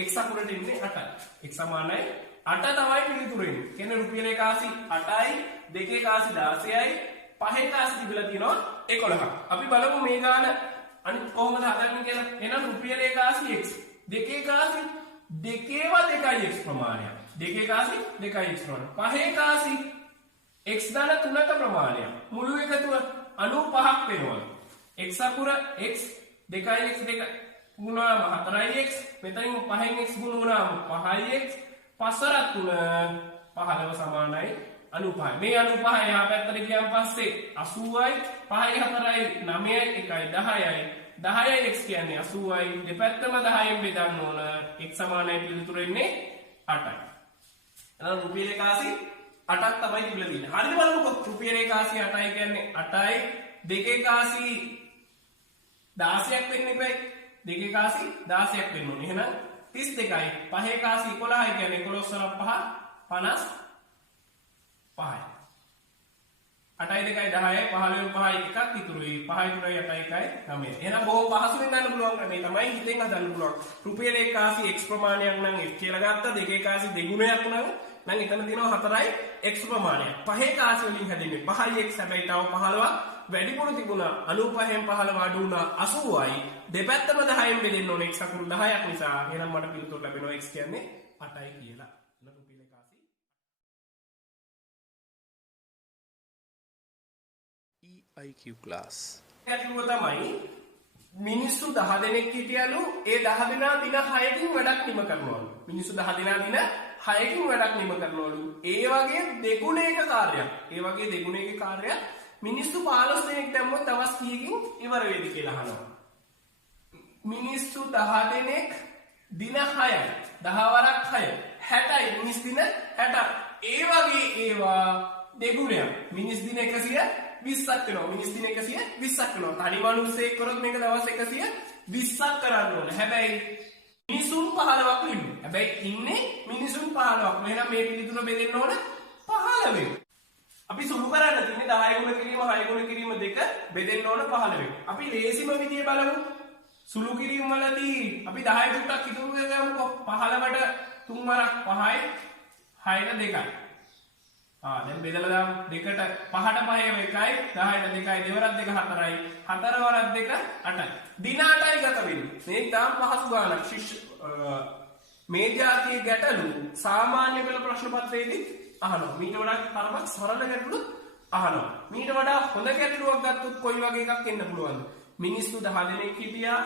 x අකුරට ඉන්නේ 8යි. x සමානයි 8 තමයි පිළිතුරු එන්නේ. කියන්නේ රුපියල් 81 8යි 281 16යි 581 තිබිලා තියෙනවා 11ක්. අපි බලමු මේ ගාන අනිත් කොහොමද හදන්නේ කියලා. එහෙනම් රුපියල් 81 x 281 2ව 2x ප්‍රමාණයක්. 281 2x ප්‍රමාණය. 581 x ධන 3ක ප්‍රමාණයක්. මුළු එකතුව 95ක් වෙනවා. x අකුර x 2x 2 ගුණාම 4x මෙතනින් 5න් x ගුණ වුණාම 5x 5 3 15 සමානයි 95. මේ 95 එහා පැත්තට ගියන් පස්සේ 80යි 5යි 4යි 9යි 1යි 10යි 10යි x කියන්නේ 80යි දෙපැත්තම 10න් බෙදන්න ඕන. x සමානයි පිළිතුර එන්නේ 8යි. එහෙනම් රුපියල් 81 8ක් තමයි තිබිලා තියෙන්නේ. හරිද බලමුකෝ. රුපියල් 81 8යි කියන්නේ 8යි 281 16ක් වෙන්නේ බෑ. 281 16ක් වෙන්න ඕනේ. එහෙනම් 32යි 581 11යි කියන්නේ 11 වරක් 5 55යි. 8යි 2යි 10යි 15න් 5යි එකක් ඉතුරුයි. 5යි 3යි 8යි 1යි 9යි. එහෙනම් බොහොම පහසුවෙන් ගන්න පුළුවන් ක්‍රමය තමයි හිතෙන් හදන්න පුළුවන්. රුපියල් 81 x ප්‍රමාණයක් නම් x කියලා ගත්තා. 281 දෙගුණයක් නම් එතන තියෙනවා 4යි x ප්‍රමාණයක්. 581 වලින් හැදෙන්නේ 5යි x හැබැයි තව 15ක් වැඩිපුර තිබුණා. 95න් 15 අඩු වුණා 80යි. දෙපැත්තම 10න් බෙදෙන්න ඕනේ x අකුරු 10ක් නිසා. එහෙනම් මට පිළිතුර ලැබෙනවා x කියන්නේ 8යි කියලා. EIQ class. ගැටලුව තමයි මිනිස්සු 10 දෙනෙක් හිටියලු ඒ 10 දෙනා දින 6කින් වැඩක් නිම කරනවලු. මිනිස්සු 10 දෙනා දින 6කින් වැඩක් නිම කරනවලු. ඒ වගේ දෙගුණයක කාර්යයක්. ඒ වගේ දෙගුණයක කාර්යයක් මිනිස්සු 15 දෙනෙක් දැම්මොත් දවස් කීයකින් ඉවර වෙයිද කියලා අහනවා. මිනිස්සු 10 දෙනෙක් දින 6යි. 10 වරක් 6. 60යි මිනිස් දින 60. ඒ වගේ ඒවා දෙගුණයක්. මිනිස් දින 120ක් වෙනවා. මිනිස් දින 120ක් වෙනවා. තනි මිනිස්සෙක් කරොත් මේක දවස් 120ක් කරන්න ඕනේ. හැබැයි මිනිසුන් 15ක් ඉන්නේ. හැබැයි ඉන්නේ මිනිසුන් 15ක්. එහෙනම් මේ පිළිතුර බෙදෙන්න ඕන 15. අපි සුළු කරන්න තියෙන්නේ 10 ගුණ කිරීම 6 ගුණ කිරීම දෙක බෙදෙන්න ඕන 15. අපි ලේසිම විදිය බලමු. සුළු කිරීම වලදී අපි 10 චුට්ටක් ඉතුරු කරගමුකෝ. 15ට 3 වරක් 5යි 6ට 2යි. දැන් බෙදලා දාමු. 2ට 5ට 5 1යි 10ට 2යි දෙවරක් 2 4යි 4 වරක් 2 8යි. දින 8යි ගත වෙන්නේ. මේක තාම පහසු ගානක්. මේ જાතියේ ගැටලු සාමාන්‍ය පෙළ ප්‍රශ්න පත්‍රයේදී අහනවා. මීට වඩා තරමක් සරල ගැටලු අහනවා. මීට වඩා හොඳ ගැටලුවක් ගත්තොත් කොයි වගේ එකක් එන්න පුළුවන්ද? මිනිස්සු 10 දෙනෙක් හිටියා.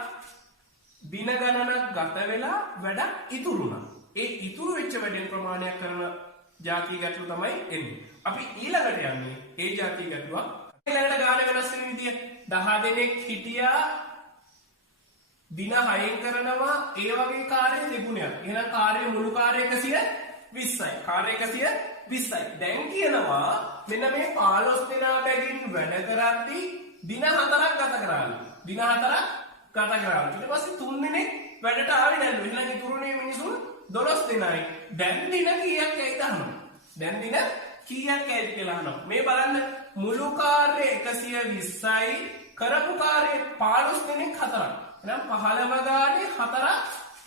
දින ගණනක් ගත වෙලා වැඩක් ඉතුරු වුණා. ඒ ඉතුරු වෙච්ච වැඩෙන් ප්‍රමාණයක් කරන ಜಾති ගැටලු තමයි එන්නේ. අපි ඊළඟට යන්නේ ඒ ಜಾති ගැටලුවක්. ඊළඟට ගාන වෙනස් වෙන විදිය 10 දෙනෙක් හිටියා දින 6න් කරනවා ඒ වගේ කාර්ය දෙගුණයක්. එහෙනම් කාර්ය මුළු කාර්ය 120යි. කාර්ය 120යි. දැන් කියනවා මෙන්න මේ 15 දෙනා බැගින් වැඩ කරද්දී දින 4ක් ගත කරාලු. දින 4ක් ගත කරාලු. ඊට පස්සේ 3 දෙනෙක් වැඩට ආවේ නැල්ලු. එහෙනම් ඉතුරුනේ මිනිසුන් 12 දෙනයි. දැන් දින කීයක් ඇයිද අහනවා. දැන් දින කීයක් ඇයිද කියලා අහනවා. මේ බලන්න මුළු කාර්ය 120යි කරපු කාර්ය 15 දෙනෙක් 4ක්. එහෙනම් 15 ගානේ 4ක්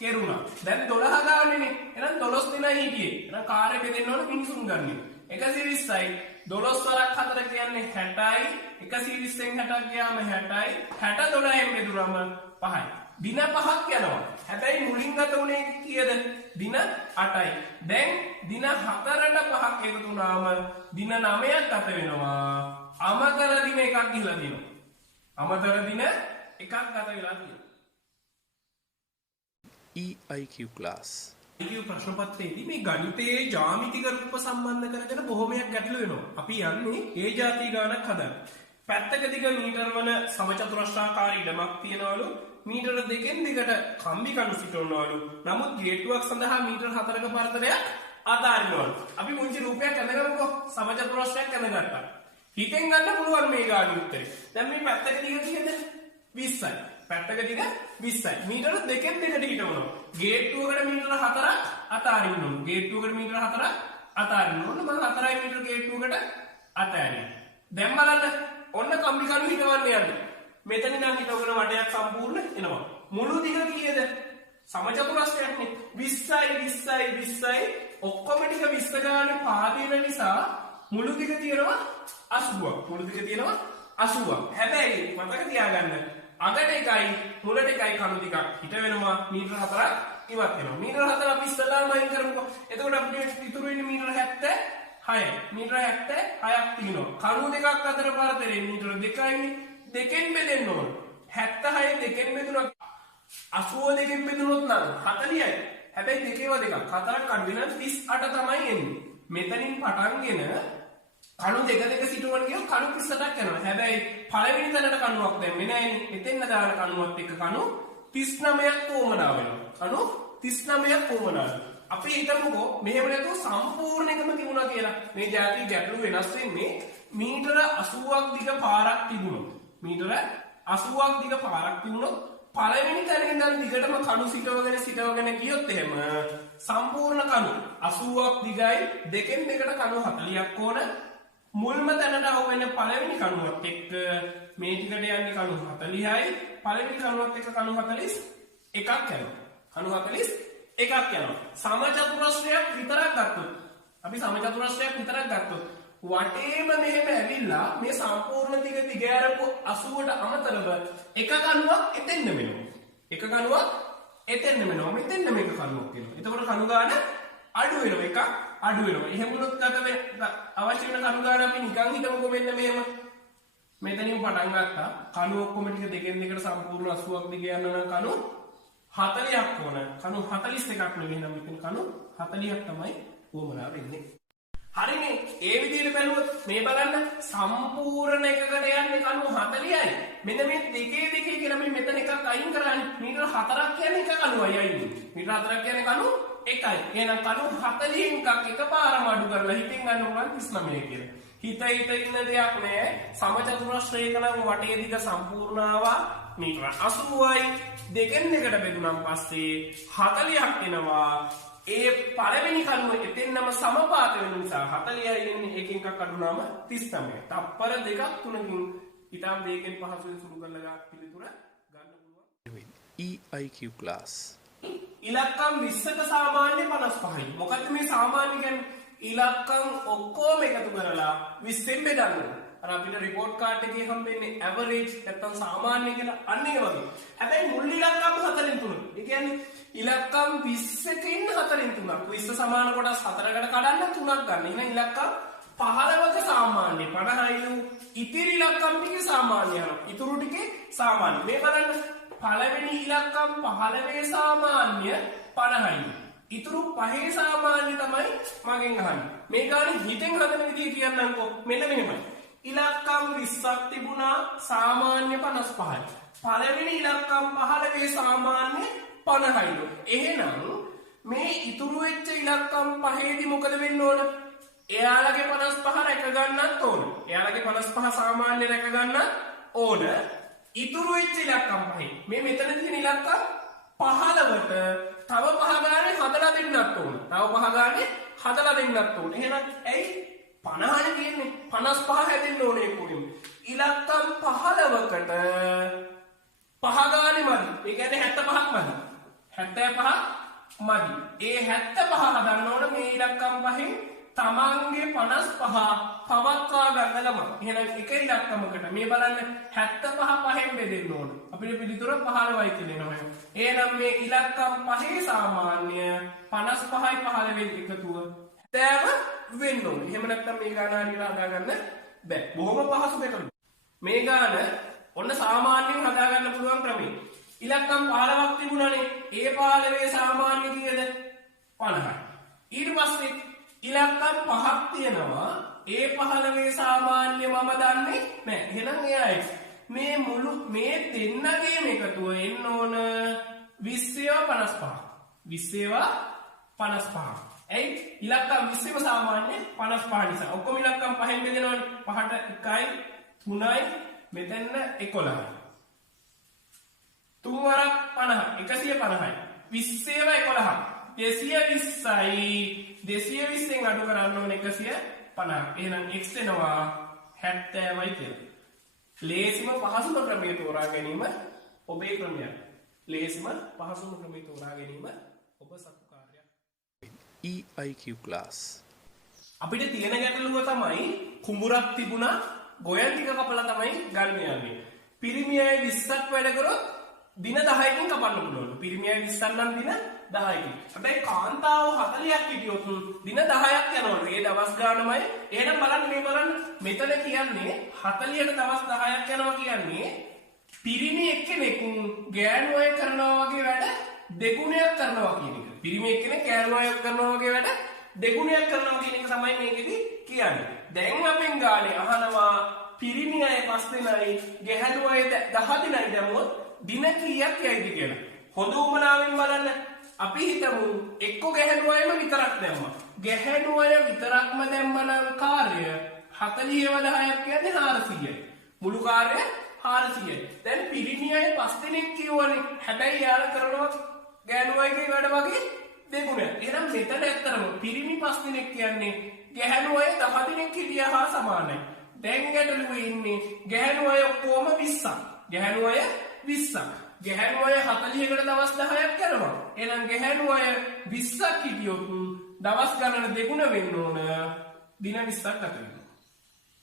කෙරුණා. දැන් 12 ගානේනේ. එහෙනම් 12 දෙනයි හිටියේ. එහෙනම් කාර්ය බෙදෙන්න ඕන මිනිසුන් ගන්න. 120යි 12 වරක් 4 කියන්නේ 60යි. 120න් 60ක් ගියාම 60යි. 60 12න් බෙදුනම 5යි. දින 5ක් යනවා. හැබැයි මුලින් ගත උනේ කීයද? දින 8යි. දැන් දින 4ට 5ක් එකතු වුණාම දින 9ක් ගත වෙනවා. අමතර දින එකක් ගිහලා තියෙනවා. අමතර දින එකක් ගත වෙලා තියෙනවා. EIQ class. EIQ ප්‍රශ්න පත්‍රයේදී මේ ගණිතයේ ජ්‍යාමිතික රූප සම්බන්ධ කරගෙන බොහොමයක් ගැටලු වෙනවා. අපි යන්නේ ඒ જાති ගානක් හදන්න. පැත්තක දිග මීටර වන සමචතුරස්‍රාකාරී ඉඩමක් තියනවලු. මීටර 2කින් දිගට කම්බි කණු සිටවනවලු. නමුත් ගේට්ටුවක් සඳහා මීටර 4ක පරතරයක් අතාරිනවලු. අපි මුංචි රූපයක් ඇඳගමුකෝ. සමචතුරස්‍රයක් ඇඳගත්තා. හිතෙන් ගන්න පුළුවන් මේ ගානේ උත්තරේ. දැන් මේ පැත්තක දිග කීයද? 20යි. පැත්තක දිග 20යි. මීටර 2කින් දිගට හිටවනවා. ගේට්ටුවකට මීටර 4ක් අතාරින්න ඕන. ගේට්ටුවකට මීටර 4ක් අතාරින්න ඕන. මම 4යි මීටර ගේට්ටුවකට අතාරිනවා. දැන් බලන්න ඔන්න කම්බි කණු හිටවන්න යන්නේ. මෙතන නම් හිටවගෙන වටයක් සම්පූර්ණ එනවා. මුළු දිග කීයද? සමචතුරස්‍රයක්නේ. 20යි ඔක්කොම ටික 20 ගානේ පාදින නිසා මුළු දිග තියෙනවා 80ක්. මුළු දිග තියෙනවා 80ක්. හැබැයි මතක තියාගන්න අගට එකයි මුලට එකයි කණු ටිකක් හිට වෙනවා. මීටර 4ක් ඉවත් වෙනවා. මීටර 4 අපි ඉස්සලාම අයින් කරමුකෝ. එතකොට අපිට ඉතුරු වෙන්නේ මීටර 76යි. මීටර 76ක් තියෙනවා. කණු දෙකක් අතර පරතරේ මීටර 2යිනේ. දෙකෙන් බෙදෙන්න ඕන. 76 දෙකෙන් බෙදුණා 80 දෙකෙන් බෙදුනොත් නම් 40යි. හැබැයි දෙකේව දෙකක්. හතරක් අඩු වෙන 38 තමයි එන්නේ. මෙතනින් පටන්ගෙන කණු දෙක සිටවන ගියොත් කණු 38ක් යනවා. හැබැයි පළවෙනි තැනට කණුවක් දැම්මේ නෑනේ. එතෙන්ද දාන කණුවත් එක්ක කණු 39ක් වොමනා වෙනවා. කණු 39ක් වොමනා. අපි හිතමුකෝ මෙහෙම නැතුව සම්පූර්ණ එකම තිබුණා කියලා. මේ જાති ගැටලු වෙනස් වෙන්නේ මීටර 80ක් දිග පාරක් තිබුණොත්. මීටර 80ක් දිග පාරක් තිබුණොත් පළවෙනි තැනින් ඉඳන් දිගටම කණු සිටවගෙන ගියොත් එහෙම සම්පූර්ණ කණු 80ක් දිගයි දෙකෙන් දෙකට කණු 40ක් ඕන. මුල්ම තැනට අවුවෙන පළවෙනි කණුවත් එක්ක මේ ටිකට යන්නේ කණු 40යි. පළවෙනි කණුවත් එක්ක කණු 41ක් යනවා. කණු 41ක් යනවා. සමචතුරස්‍රයක් විතරක් ගත්තොත් අපි සමචතුරස්‍රයක් විතරක් ගත්තොත් වටේම මෙහෙම ඇවිල්ලා මේ සම්පූර්ණ දිග දිගෑරපු 80ට අමතරව එක කණුවක් එතෙන්න වෙනවා. එක කණුවක් එතෙන්න වෙනවා. මෙතෙන්න මේක කණුවක් වෙනවා. එතකොට කණු ගාන අඩු වෙනවා. එකක් අඩු වෙනවා. එහෙම වුණොත් අවශ්‍ය වෙන කණු ගාන අපි නිකන් හිතමුකෝ මෙන්න මෙහෙම. මෙතනින් පටන් ගත්තා. කණු ඔක්කොම ටික දෙකෙන් දෙකට සම්පූර්ණ 80ක් දිග යන කණු 40ක් ඕන. කණු 41ක් නෙවෙයි නම් මෙතන කණු 40ක් තමයි වොමනා වෙන්නේ. හරිනේ. ඒ විදිහට බැලුවොත් මේ බලන්න සම්පූර්ණ එකකට යන්නේ කණු 40යි. මෙන්න මේ දෙකේ කියලා මේ මෙතන එකක් අයින් කරානේ. මීටර 4ක් කියන්නේ එක කණුවයි අයින්. මීටර 4ක් කියන්නේ කණු එකයි. එහෙනම් කණු 40න් එකක් එකපාරම අඩු කරලා හිතින් ගන්න පුළුවන් 39 කියලා. හිත ඉන්න දෙයක් නෑ. සමචතුරස්‍රයක නම් වටේ දිග සම්පූර්ණ ආවා. මීටර 80යි. දෙකෙන් දෙකට බෙදුනන් පස්සේ 40ක් එනවා. ඒ පළවෙනි කණුව එතෙන්නම සමපාත වෙන නිසා 40යි එන්නේ එකකින් එකක් අඩු වුණාම 39. තප්පර දෙකක් තුනකින් ඊටම දෙකෙන් පහසුවෙන් සුළු කරලා පිළිතුර ගන්න පුළුවන්. EIQ class. ඉලක්කම් 20ක සාමාන්‍ය 55යි. මොකද්ද මේ සාමාන්‍ය කියන්නේ? ඉලක්කම් ඔක්කොම එකතු කරලා 20ෙන් බෙදන්න. අර අපිට report card එකේ හම්බෙන්නේ average නැත්නම් සාමාන්‍ය කියලා අන්න ඒ වගේ. හැබැයි මුල් ඉලක්කම් 4න් 3. ඒ කියන්නේ ඉලක්කම් 20කින් 4න් 3ක්. 20 සමාන කොටස් 4කට කඩන්න 3ක් ගන්න. එහෙනම් ඉලක්කම් 15ක සාමාන්‍ය 50යිලු ඉතිරි ඉලක්කම් ටිකේ සාමාන්‍ය යනවා. ඉතුරු ටිකේ සාමාන්‍ය. මේ බලන්න පළවෙනි ඉලක්කම් 15 සාමාන්‍ය 50යි. ඉතුරු 5 සාමාන්‍ය තමයි මගෙන් අහන්නේ. මේ ගානේ හිතෙන් හදන විදිය කියන්නම්කෝ. මෙන්න මෙහෙමයි. ඉලක්කම් 20ක් තිබුණා සාමාන්‍ය 55යි. පළවෙනි ඉලක්කම් 15 සාමාන්‍ය 50යිලු. එහෙනම් මේ ඉතුරු වෙච්ච ඉලක්කම් 5ේදී මොකද වෙන්න ඕන? එයාලගේ 55 රැක ගන්නත් ඕන. එයාලගේ 55 සාමාන්‍ය රැක ගන්නත් ඕන. ඉතුරු වෙච්ච ඉලක්කම් 5. මේ මෙතන තියෙන ඉලක්කම් 15ට තව 5 ගානේ හදලා දෙන්නත් ඕන. තව 5 ගානේ හදලා දෙන්නත් ඕන. එහෙනම් ඇයි 50නේ තියෙන්නේ? 55 හැදෙන්න ඕනේ කොහෙන්ද? ඉලක්කම් 15කට 5 ගානේ මදි. ඒ කියන්නේ 75ක් මදි. 75ක් මදි. ඒ 75 හදන්න ඕන මේ ඉලක්කම් 5න් තමන්ගේ 55 පවත්වා ගන්න ළම. එහෙනම් එක ඉලක්කමකට මේ බලන්න 75 5න් බෙදෙන්න ඕන. අපිට පිළිතුර 15යි කියලා එනවා. එහෙනම් මේ ඉලක්කම් 5 සාමාන්‍ය 55යි 15යි එකතුව 70 වෙන්න ඕන. එහෙම නැත්නම් මේ ගාන හරියට හදාගන්න බෑ. බොහොම පහසු දෙයක්. මේ ගාන ඔන්න සාමාන්‍යයෙන් හදාගන්න පුළුවන් ක්‍රමය. ඉලක්කම් 15ක් තිබුණානේ. ඒ 15 සාමාන්‍ය කීයද? 50යි. ඊට පස්සේ ඉලක්කම් 5ක් තියෙනවා. ඒ 15 සාමාන්‍ය මම දන්නේ නැහැ. එහෙනම් එයා x. මේ මුළු මේ දෙන්නගේම එකතුව එන්න ඕන 20 55. ඇයි? ඉලක්කම් 20ම සාමාන්‍ය 55 නිසා. ඔක්කොම ඉලක්කම් 5න් බෙදෙනවනේ. 5ට 1යි 3යි මෙතන 11යි. 3 වරක් 50 150යි. 20 11යි. 220යි 220න් අඩු කරන්න ඕනේ 150. එහෙනම් x එනවා 70යි කියලා. ලේසිම පහසුම ක්‍රමය තෝරා ගැනීම ඔබේ ක්‍රමයක්. ලේසිම පහසුම ක්‍රමය තෝරා ගැනීම ඔබ සතු කාර්යයක්. EIQ class. අපිට තියෙන ගැටලුව තමයි කුඹුරක් තිබුණා ගොයන් ටික කපලා තමයි ගන්න යන්නේ. පිරිමි අය 20ක් වැඩ කරොත් දින 10කින් කපන්න පුළුවන්. පිරිමි අය 20ක් නම් දින 10කින්. හැබැයි කාන්තාව 40ක් හිටියොත් දින 10ක් යනවා. ඒ දවස් ගානමයි. එහෙනම් බලන්න මේ බලන්න මෙතන කියන්නේ 40ට දවස් 10ක් යනවා කියන්නේ පිරිමි එක්කෙනෙක් ගෑනු අය කරනවා වගේ වැඩ දෙගුණයක් කරනවා කියන එක. පිරිමි එක්කෙනෙක් ගෑනු අය කරනවා වගේ වැඩ දෙගුණයක් කරනවා කියන එක තමයි මේකෙදි කියන්නේ. දැන් අපෙන් ගානේ අහනවා පිරිමි අය 5 දෙනයි ගැහැණු අය 10 දෙනයි දැම්මොත් දින කීයක් යයිද කියලා. හොඳ උමනාවෙන් බලන්න. අපි හිතමු එක්ක ගැහැණු අයම විතරක් දැම්මා. ගැහැණු අය විතරක්ම දැම්මනම් කාර්ය 40 10ක් කියන්නේ 400යි. මුළු කාර්යය 400යි. දැන් පිරිමි අය 5 දෙනෙක් කියවනේ. හැබැයි යාලා කරනවා ගැහැණු අයගේ වැඩ වගේ දෙගුණයක්. එහෙනම් මෙතන ඇත්තටම පිරිමි 5 දෙනෙක් කියන්නේ ගැහැණු අය 10 දෙනෙක් හිටියා හා සමානයි. දැන් ගැටලුවේ ඉන්නේ ගැහැණු අය ඔක්කොම 20ක්. ගැහැණු අය 20ක්. ගැහැණු අය 40කට දවස් 10ක් යනවා. එහෙනම් ගැහැණු අය 20ක් හිටියොත් දවස් ගණන දෙගුණ වෙන්න ඕන. දින 20ක් ගත වෙනවා.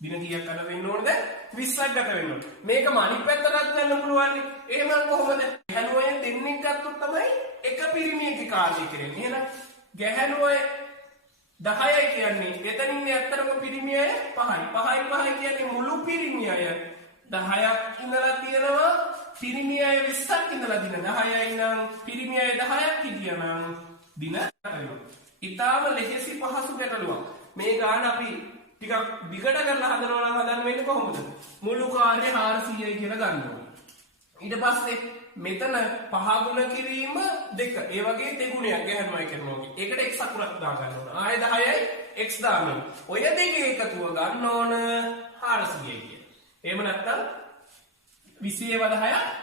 දින කීයක් ගත වෙන්න ඕනද? 20ක් ගත වෙන්න ඕන. මේකම අනිත් පැත්තටත් යන්න පුළුවන්. එහෙනම් කොහොමද? ගැහැණු අය දෙන්නෙක් ගත්තොත් තමයි එක පිරිමියෙක්ගේ කාර්යය කරන්නේ. එහෙනම් ගැහැණු අය 10යි කියන්නේ එතනින් ඇත්තටම පිරිමි අය 5යි. 5යි කියන්නේ මුළු පිරිමි අය 10ක් ඉඳලා තියෙනවා. පිරිමි අය 20ක් ඉඳලා දින 10යි නම් පිරිමි අය 10ක් හිටියනම් දින 10යි. ඊටාම ලෙහෙසි පහසු ගැටලුවක්. මේ ගාන අපි ටිකක් දිගට කරලා හදනවා නම් හදන්න වෙන්නේ කොහොමද? මුළු කාර්යය 400යි කියලා ගන්න ඕනේ. ඊට පස්සේ මෙතන 5 ගුණ කිරීම 2. ඒ වගේ දෙගුණයක් ගැහැණුවයි කරනවා වගේ. ඒකට x අකුරක් දා ගන්න ඕන. ආයෙ 10යි x දාන්න ඕන. ඔය දෙකේ එකතුව ගන්න ඕන 400යි කියන. එහෙම නැත්නම් 20 10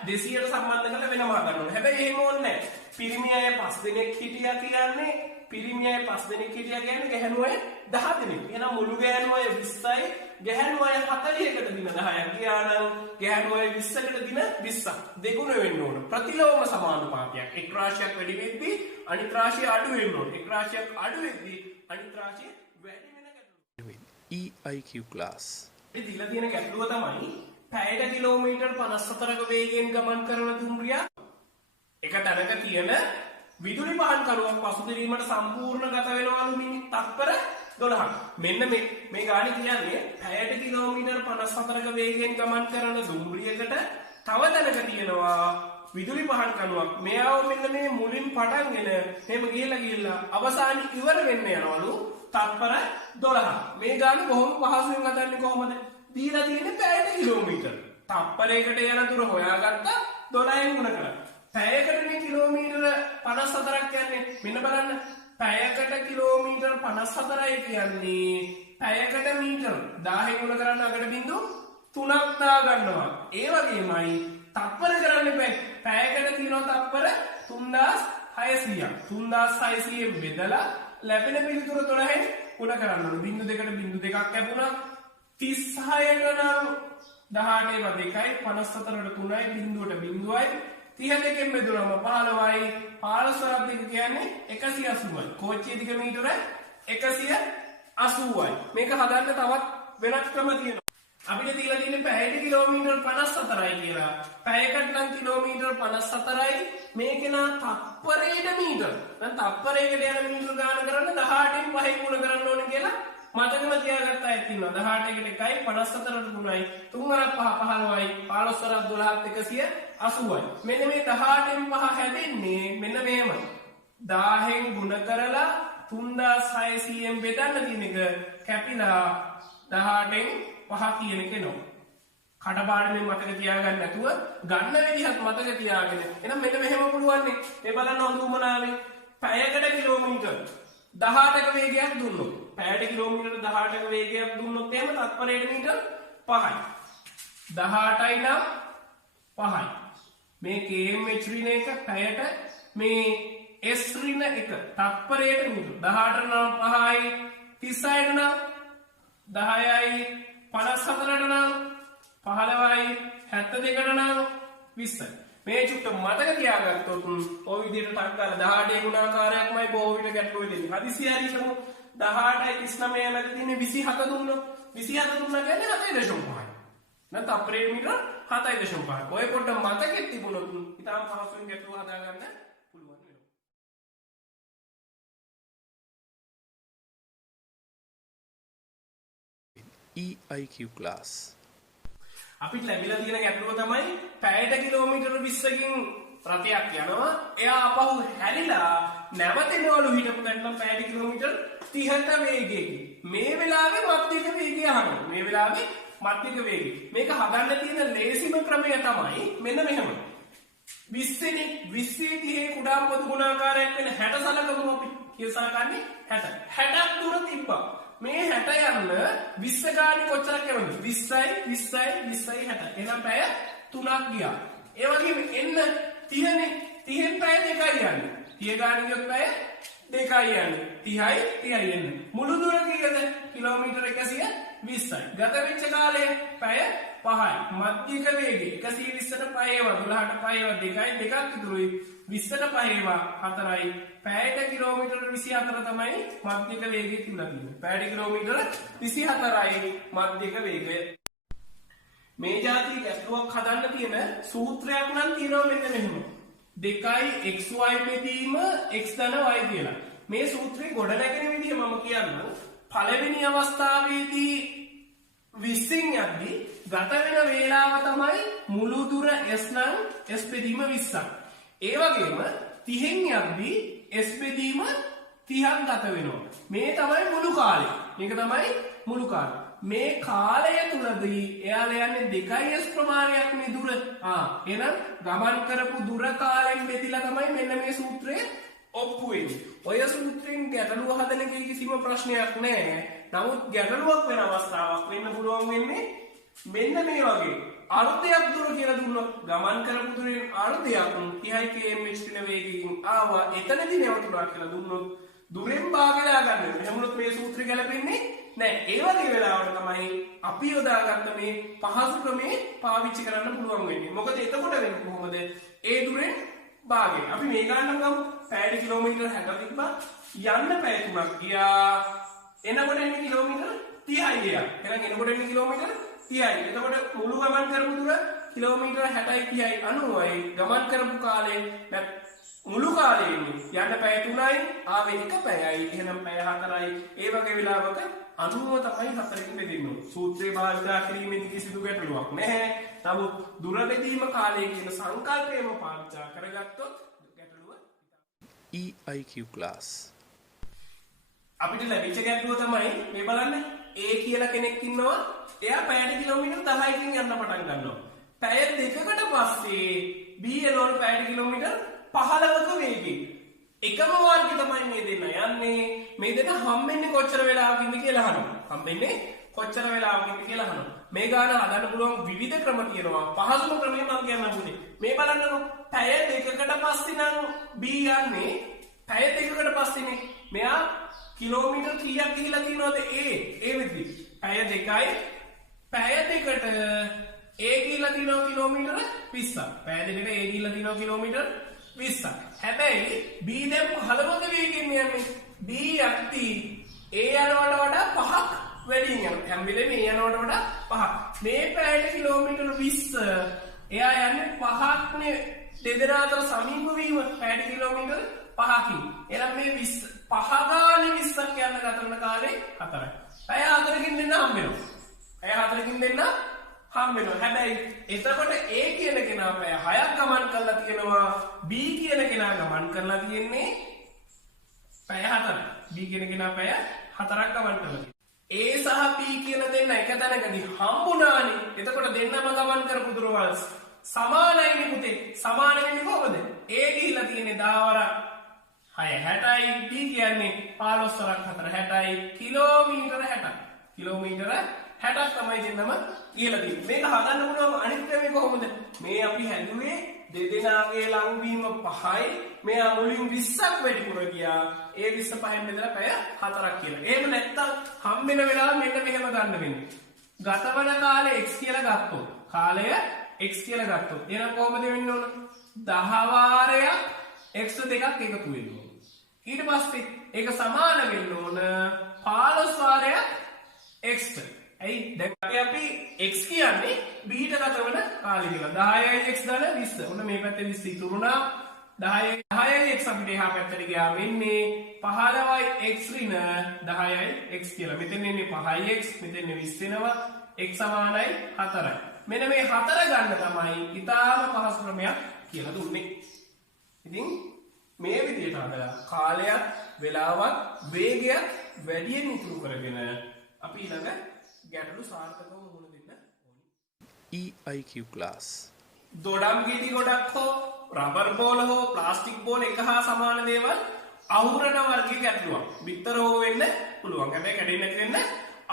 200ට සම්බන්ධ කරලා වෙනම ගන්න ඕන. හැබැයි එහෙම ඕනේ නැහැ. පිරිමි අය 5 දෙනෙක් හිටියා කියන්නේ පිරිමි අය 5 දෙනෙක් හිටියා කියන්නේ ගැහැණු අය 10 දෙනෙක්. එහෙනම් මුළු ගැහැණු අය 20යි ගැහැණු අය 40කට දින 10ක් ගියා නම් ගැහැණු අය 20කට දින 20ක් දෙගුණ වෙන්න ඕන. ප්‍රතිලෝම සමානුපාතයක්. එක් රාශියක් වැඩි වෙද්දී අනිත් රාශිය අඩු වෙන්න ඕන. එක් රාශියක් අඩු වෙද්දී අනිත් රාශිය වැඩි වෙන ගැටලුව. EIQ class. මේ දීලා තියෙන ගැටලුව තමයි පැයට කිලෝමීටර් 54ක වේගයෙන් ගමන් කරන දුම්රියක් එක තැනක තියෙන විදුලි පහන් කරුවක් පසුතැවීමට සම්පූර්ණ ගත වෙනවලු තත්පර 12ක්. මෙන්න මේ ගානේ කියන්නේ පැයට කිලෝමීටර් 54ක වේගයෙන් ගමන් කරන දුම්රියකට තව තැනක තියෙනවා විදුලි පහන් කරුවක්. මෙයාව මෙන්න මේ මුලින් පටන්ගෙන එහෙම ගිහිල්ලා අවසානයේ ඉවර වෙන්න යනවලු තත්පර 12ක්. මේ ගානේ කොහොම පහසුවෙන් හදන්නේ කොහොමද? දීලා තියෙන්නේ පැයට කිලෝමීටර්. තප්පරයකට යන දුර හොයාගත්තා 12න් ගුණ කරලා. පැයකට මේ කිලෝමීටර 54ක් කියන්නේ මෙන්න බලන්න. පැයකට කිලෝමීටර් 54යි කියන්නේ පැයකට මීටර 1000 ගුණ කරන්න අගට බිංදු 3ක් දා ගන්නවා. ඒ වගේමයි තප්පර කරන්න බෑ. පැයකට තියෙනවා තප්පර 3600ක්. 3600ෙන් බෙදලා ලැබෙන පිළිතුර 12න් ගුණ කරන්න ඕන. බිංදු දෙකට බිංදු දෙකක් ලැබුණා. 36ට නම් 18 2යි 54ට 3යි බිංදුවට බිංදුවයි 32කින් බෙදුනම 15යි 15 දෙක කියන්නේ 180යි. කෝච්චිය දිග මීටර 180යි. මේක හදන්න තවත් වෙනස් ක්‍රම තියෙනවා. අපිට දීලා තියෙන්නේ පැයට කිලෝමීටර් 54යි කියලා. පැයකට නම් කිලෝමීටර් 54යි. මේක නා තප්පරයට මීටර. දැන් තප්පරයකට යන මීටර ගාන කරන්න 18න් 5 ගුණ කරන්න ඕනේ කියලා මතකම තියාගත්ත අය ඉන්නවා. 18කට 1යි 54ට 3යි 3 5 15යි 15 12ත් 180යි. මෙන්න මේ 18න් 5 හැදෙන්නේ මෙන්න මෙහෙමයි. 1000න් ගුණ කරලා 3600න් බෙදන්න තියෙන එක කැපිලා 18න් 5 කියන එක එනවා. කඩපාඩමෙන් මතක තියාගන්න නැතුව ගන්න විදිහත් මතක තියාගෙන. එහෙනම් මෙන්න මෙහෙම පුළුවන් නේ. මේ බලන්න හඳුන්වනාවේ පැයකට කිලෝමීටර් 18ක වේගයක් දුන්නොත් පැයට කිලෝමීටර් 18ක වේගයක් දුන්නොත් එහෙම තත්පරයට මීටර් 5යි. 18යි නම් 5යි. මේ km ඍණ එක පැයට මේ s ඍණ එක තත්පරයට මීටර් 18 නම් 5යි 36ට නම් 10යි 54ට නම් 15යි 72ට නම් 20යි. මේ චුට්ට මතක තියාගත්තොත් ඔය විදිහට ටක් කරලා 18 ගුණාකාරයක්මයි බොහෝ විට ගැටලුවේ දෙන්නේ. හදිසිය හරි හිතමු 18යි 39 මැද තියෙන්නේ 27 දුන්නොත් 27 දුන්නා කියන්නේ 7.5යි. නැත්නම් අප්‍රේල් මීටර 7.5යි. ඔය පොඩ්ඩ මතකෙත් තිබුණොත් ඉතාලම පහසුවෙන් ගැටලුව හදාගන්න පුළුවන් වෙනවා. EIQ class. අපිට ලැබිලා තියෙන ගැටලුව තමයි පැයට කිලෝමීටර 20කින් රථයක් යනවා. එයා ආපහු හැරිලා නැවතෙනවලු හිටපු තැනට පැයට කිලෝමීටර් 30ක වේගයකින්. මේ වෙලාවේ මධ්‍යක වේගය අහනවා. මේ වෙලාවේ මධ්‍යක වේගය. මේක හදන්න තියෙන ලේසිම ක්‍රමය තමයි මෙන්න මෙහෙම. 20 30 කුඩාම පොදු ගුණාකාරයක් වෙන 60 සලකමු අපි. කියසලකන්නේ 60. 60ක් දුර තිබ්බා. මේ 60 යන්න 20 ගානේ කොච්චරක් යනවද? 20යි 20යි 20යි 60. එහෙනම් පැය 3ක් ගියා. ඒ වගේම එන්න 30නේ 30න් පැය 2යි යන්නේ. 30 ගානේ ගියොත් පැය 2යි යන්නේ. 30යි එන්න. මුළු දුර කීයද? කිලෝමීටර 120යි. ගත වෙච්ච කාලය පැය 5යි. මධ්‍යක වේගය 120ට 5 12ට 5 2යි 2ක් ඉතුරුයි. 20ට 5 4යි. පැයට කිලෝමීටර 24 තමයි මධ්‍යක වේගය තිබුණා තියෙන්නේ. පැයට කිලෝමීටර 24යි මධ්‍යක වේගය. මේ જાති ගැටලුවක් හදන්න තියෙන සූත්‍රයක් නම් තියෙනවා මෙන්න මෙහෙම. 2යි xy බෙදීම x ධන y කියලා. මේ සූත්‍රේ ගොඩ නැගෙන විදිහ මම කියන්නම්. පළවෙනි අවස්ථාවේදී 20න් යද්දී ගත වෙන වේලාව තමයි මුළු දුර s නම් s බෙදීම 20ක්. ඒ වගේම 30න් යද්දී s බෙදීම 30ක් ගත වෙනවා. මේ තමයි මුළු කාලය. මේක තමයි මුළු කාලය. මේ කාලය තුලදී එයාලා යන්නේ 2s ප්‍රමාණයක් මේ දුර. එහෙනම් ගමන් කරපු දුර කාලයෙන් බෙදලා තමයි මෙන්න මේ සූත්‍රය ඔප්පු වෙන්නේ. ඔය සූත්‍රයෙන් ගැටලුව හදන එකේ කිසිම ප්‍රශ්නයක් නැහැ. නමුත් ගැටලුවක් වෙන අවස්ථාවක් වෙන්න පුළුවන් වෙන්නේ මෙන්න මේ වගේ. අර්ධයක් දුර කියලා දුන්නොත් ගමන් කරපු දුරෙන් අර්ධයක් 30 km / වේගයෙන් ආවා. එතනදී නැවතුණා කියලා දුන්නොත් දුරෙන් භාගලා ගන්න. එහෙමනොත් මේ සූත්‍රය ගැලපෙන්නේ නැහැ. ඒ වගේ වෙලාවට තමයි අපි යොදාගත්ත මේ පහසු ක්‍රමේ පාවිච්චි කරන්න පුළුවන් වෙන්නේ. මොකද එතකොට වෙන්නේ කොහොමද? ඒ දුරෙන් භාගය. අපි මේ ගන්න ගමු. පැයට කිලෝමීටර 60 තිබ්බා. යන්න පැය 3ක් ගියා. එනකොට එන්නේ කිලෝමීටර 30 30යි එක. එහෙනම් එනකොට එන්නේ කිලෝමීටර 30යි. එතකොට මුළු ගමන් කරපු දුර කිලෝමීටර 60යි 30යි 90යි. ගමන් කරපු කාලේ මුළු කාලේ යන්න පැය 3යි ආවෙ එක පැයයි. එහෙනම් පැය 4යි. ඒ වගේ වෙලාවක 90 තමයි 4කින් බෙදෙන්නේ. සූත්‍රයේ භාවිතා කිරීමේදී කිසිදු ගැටලුවක් නැහැ. නමුත් දුර බෙදීම කාලය කියන සංකල්පයම පාවිච්චි කරගත්තොත් ගැටලුව EIQ class. අපිට ලැබිච්ච ගැටලුව තමයි මේ බලන්න. A කියලා කෙනෙක් ඉන්නවා. එයා පැයට කිලෝමීටර් 10කින් යන්න පටන් ගන්නවා. පැය දෙකකට පස්සේ B එනවලු පැයට කිලෝමීටර් 15ක වේගයෙන්. එකම මාර්ගය තමයි මේ දෙන්න යන්නේ. මේ දෙන්න හම්බෙන්නේ කොච්චර වෙලාවකින්ද කියලා අහනවා. හම්බෙන්නේ කොච්චර වෙලාවකින්ද කියලා අහනවා. මේ ගාන හදන්න පුළුවන් විවිධ ක්‍රම තියෙනවා. පහසුම ක්‍රමය මම කියන්නම් පුතේ. මේ බලන්නකො පැය දෙකකට පස්සේ නම් B යන්නේ පැය දෙකකට පස්සේනේ. මෙයා කිලෝමීටර් කීයක් ගිහිලා තියෙනවද ඒ විදිහ. පැය දෙකයි පැය දෙකට A ගිහිලා තියෙනවා කිලෝමීටර 20ක්. පැය දෙකට A ගිහිලා තියෙනවා කිලෝමීටර් 20ක්. හැබැයි B දැන් 15ක වේගයෙන් යන්නේ. B යක්ටි A යනවට වඩා 5ක් වැඩියෙන් යනවා. හැම වෙලේම A යනවට වඩා 5ක්. මේ පැයට කිලෝමීටර් 20 එයා යන්නේ 5ක්නේ. දෙදෙනා අතර සමීප වීම පැයට කිලෝමීටර් 5කින්. එහෙනම් මේ 20 5 ගානේ 20ක් යන ගත කරන කාලේ 4යි. පැය 4කින් දෙන්න හම්බ වෙනවා. පැය 4කින් දෙන්න හම්බ වෙනවා. හැබැයි එතකොට A කියන කෙනා පැය 6ක් ගමන් කරලා තියෙනවා. B කියන කෙනා ගමන් කරලා තියෙන්නේ පැය 4යි. B කියන කෙනා පැය 4ක් ගමන් කරලා තියෙනවා. A සහ B කියන දෙන්න එක තැනකදී හම්බුණානේ. එතකොට දෙන්නම ගමන් කරපු දුරවල් සමානයිනේ පුතේ. සමාන වෙන්නේ කොහොමද? A ගිහිල්ලා තියෙන්නේ 10 වරක් 6 60යි. B කියන්නේ 15 වරක් 4 60යි. කිලෝමීටර 60ක්. කිලෝමීටර 60ක් තමයි දෙන්නම කියලා තියෙන්නේ. මේක හදන්න පුළුවන් අනිත් ක්‍රමය කොහොමද? මේ අපි හැදුවේ දෙදෙනාගේ ලංවීම 5යි. මෙයා මුලින් 20ක් වැඩිපුර ගියා. ඒ 20 5න් බෙදලා පැය 4ක් කියලා. එහෙම නැත්තම් හම්බෙන වෙලාව මෙන්න මෙහෙම ගන්න වෙන්නේ. ගතවන කාලේ x කියලා ගත්තොත් කාලය x කියලා ගත්තොත් එහෙනම් කොහොමද වෙන්න ඕන? 10 වාරයක් x දෙකක් එකතු වෙන්න ඕන. ඊට පස්සේ ඒක සමාන වෙන්න ඕන 15 වාරයක් x ට. ඇයි දැන් අපි x කියන්නේ b ට ගතවන කාලය කියලා. 10යි x දාන 20. ඔන්න මේ පැත්තේ 20 ඉතුරුනා. 10යි x අපිට එහා පැත්තට ගියා වෙන්නේ 15යි x ඍණ 10යි x කියලා. මෙතන එන්නේ 5යි x, මෙතන 20 වෙනවා. x සමානයි 4යි. මෙන්න මේ 4 ගන්න තමයි ඊටාම පහසු ක්‍රමයක් කියලා දුන්නේ. ඉතින් මේ විදිහට හදලා කාලයක්, වෙලාවක්, වේගයක් වැඩියෙන් ඉතුරු කරගෙන අපි ඊළඟ ගැටලු සාර්ථකව මුහුණ දෙන්න ඕනේ. EIQ class. දොඩම් ගෙඩි ගොඩක් හෝ රබර් බෝල හෝ ප්ලාස්ටික් බෝල එක හා සමාන දේවල් අවුරන වර්ගයේ ගැටලුවක්. බිත්තර හෝ වෙන්න පුළුවන්. හැබැයි කැඩෙන්නේ නැති වෙන්න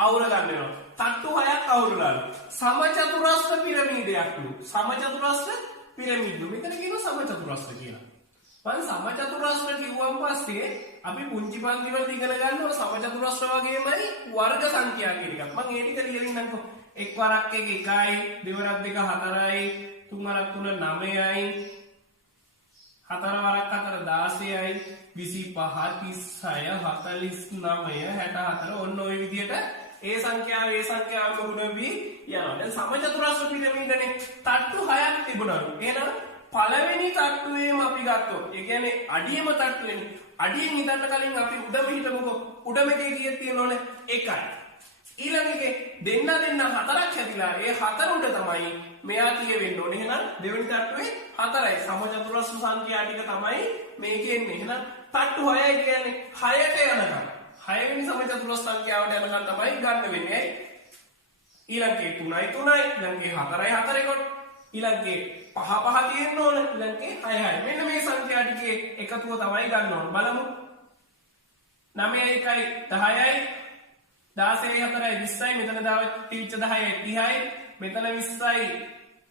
අවුර ගන්න වෙනවා. තට්ටු 6ක් අවුරලා. සමචතුරස්‍ර පිරමීඩයක් ළු. සමචතුරස්‍ර පිරමීඩු. මෙතන කියනවා සමචතුරස්‍ර කියලා. මම සමචතුරස්‍ර කිව්වන් පස්සේ අපි පුංචි පන්ති වල ඉගෙන ගන්නවා සමචතුරස්‍ර වගේමයි වර්ග සංඛ්‍යා කියන එකක්. මම ඒ ටික ලියලා ඉන්නම්කෝ. එක් වරක් 1 1යි, දෙවරක් 2 4යි, තුන් වරක් 3 9යි, හතර වරක් 4 16යි, 25 36 49 64 ඔන්න ඔය විදිහට ඒ සංඛ්‍යාව ගුණ වී යනවා. දැන් සමචතුරස්‍ර පිරමීඩනේ තට්ටු 6ක් තිබුණලු. එහෙනම් පළවෙනි තට්ටුවේම අපි ගත්තොත් ඒ කියන්නේ අඩියම තට්ටුවේනේ. අඩියෙන් හිතන්න කලින් අපි උඩම හිටමුකෝ. උඩම එකේ කීයක් තියෙනවනේ? 1යි. ඊළඟ එකේ දෙන්න 4ක් හැදිලා ඒ 4 උඩ තමයි මෙයා කියෙවෙන්න ඕනේ. එහෙනම් දෙවෙනි තට්ටුවේ 4යි. සමචතුරස්‍ර සංඛ්‍යා ටික තමයි මේකේ එන්නේ. එහෙනම් තට්ටු 6යි කියන්නේ 6ට යනකම්. 6 වෙනි සමචතුරස්‍ර සංඛ්‍යාවට යනකම් තමයි ගන්න වෙන්නේ. ඊළඟේ 3යි 3යි, ඊළඟේ 4යි 4යි කොට ඊළඟේ 5 5 තියෙන්න ඕන. ඊළඟේ 6යි. මෙන්න මේ සංඛ්‍යා ටිකේ එකතුව තමයි ගන්න ඕන. බලමු. 9යි 1යි 10යි 16යි 4යි 20යි, මෙතන තියච්ච 10යි 30යි, මෙතන 20යි 50යි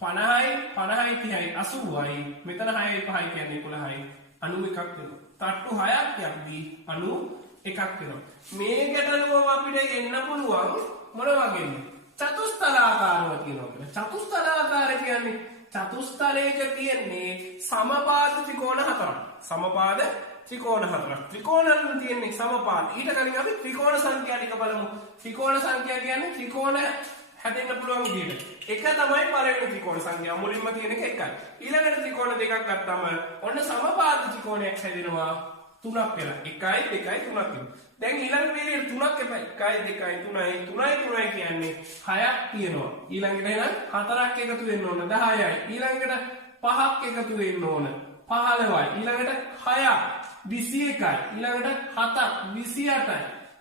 50යි 30යි 80යි, මෙතන 6යි 5යි කියන්නේ 11යි 91ක් වෙනවා. තට්ටු 6ක් යද්දී 91ක් වෙනවා. මේ ගැටලුවම අපිට එන්න පුළුවන් මොන වගේද? චතුස්තලාකාරව කියනවා කියලා. චතුස්තලාකාර කියන්නේ චතුස්තලයක තියෙන්නේ සමපාද ත්‍රිකෝණ 4ක්. සමපාද ත්‍රිකෝණ හතරක්. ත්‍රිකෝණවල තියෙන්නේ සමපාත. ඊට කලින් අපි ත්‍රිකෝණ සංඛ්‍යා ටික බලමු. ත්‍රිකෝණ සංඛ්‍යා කියන්නේ ත්‍රිකෝණ හැදෙන්න පුළුවන් විදිහට. එක තමයි පළවෙනි ත්‍රිකෝණ සංඛ්‍යාව. මුලින්ම තියෙන එක එකයි. ඊළඟට ත්‍රිකෝණ දෙකක් ගත්තාම ඔන්න සමපාත ත්‍රිකෝණයක් හැදෙනවා. තුනක් වෙලා. 1 2 3ක්. දැන් ඊළඟ වේලේ 3ක් එපා. 1 2 3 3 කියන්නේ 6ක් තියෙනවා. ඊළඟට එහෙනම් 4ක් එකතු වෙන්න ඕන 10යි. ඊළඟට 5ක් එකතු වෙන්න ඕන 15යි. ඊළඟට 6ක් 21යි. ඊළඟට 7ක් 28යි.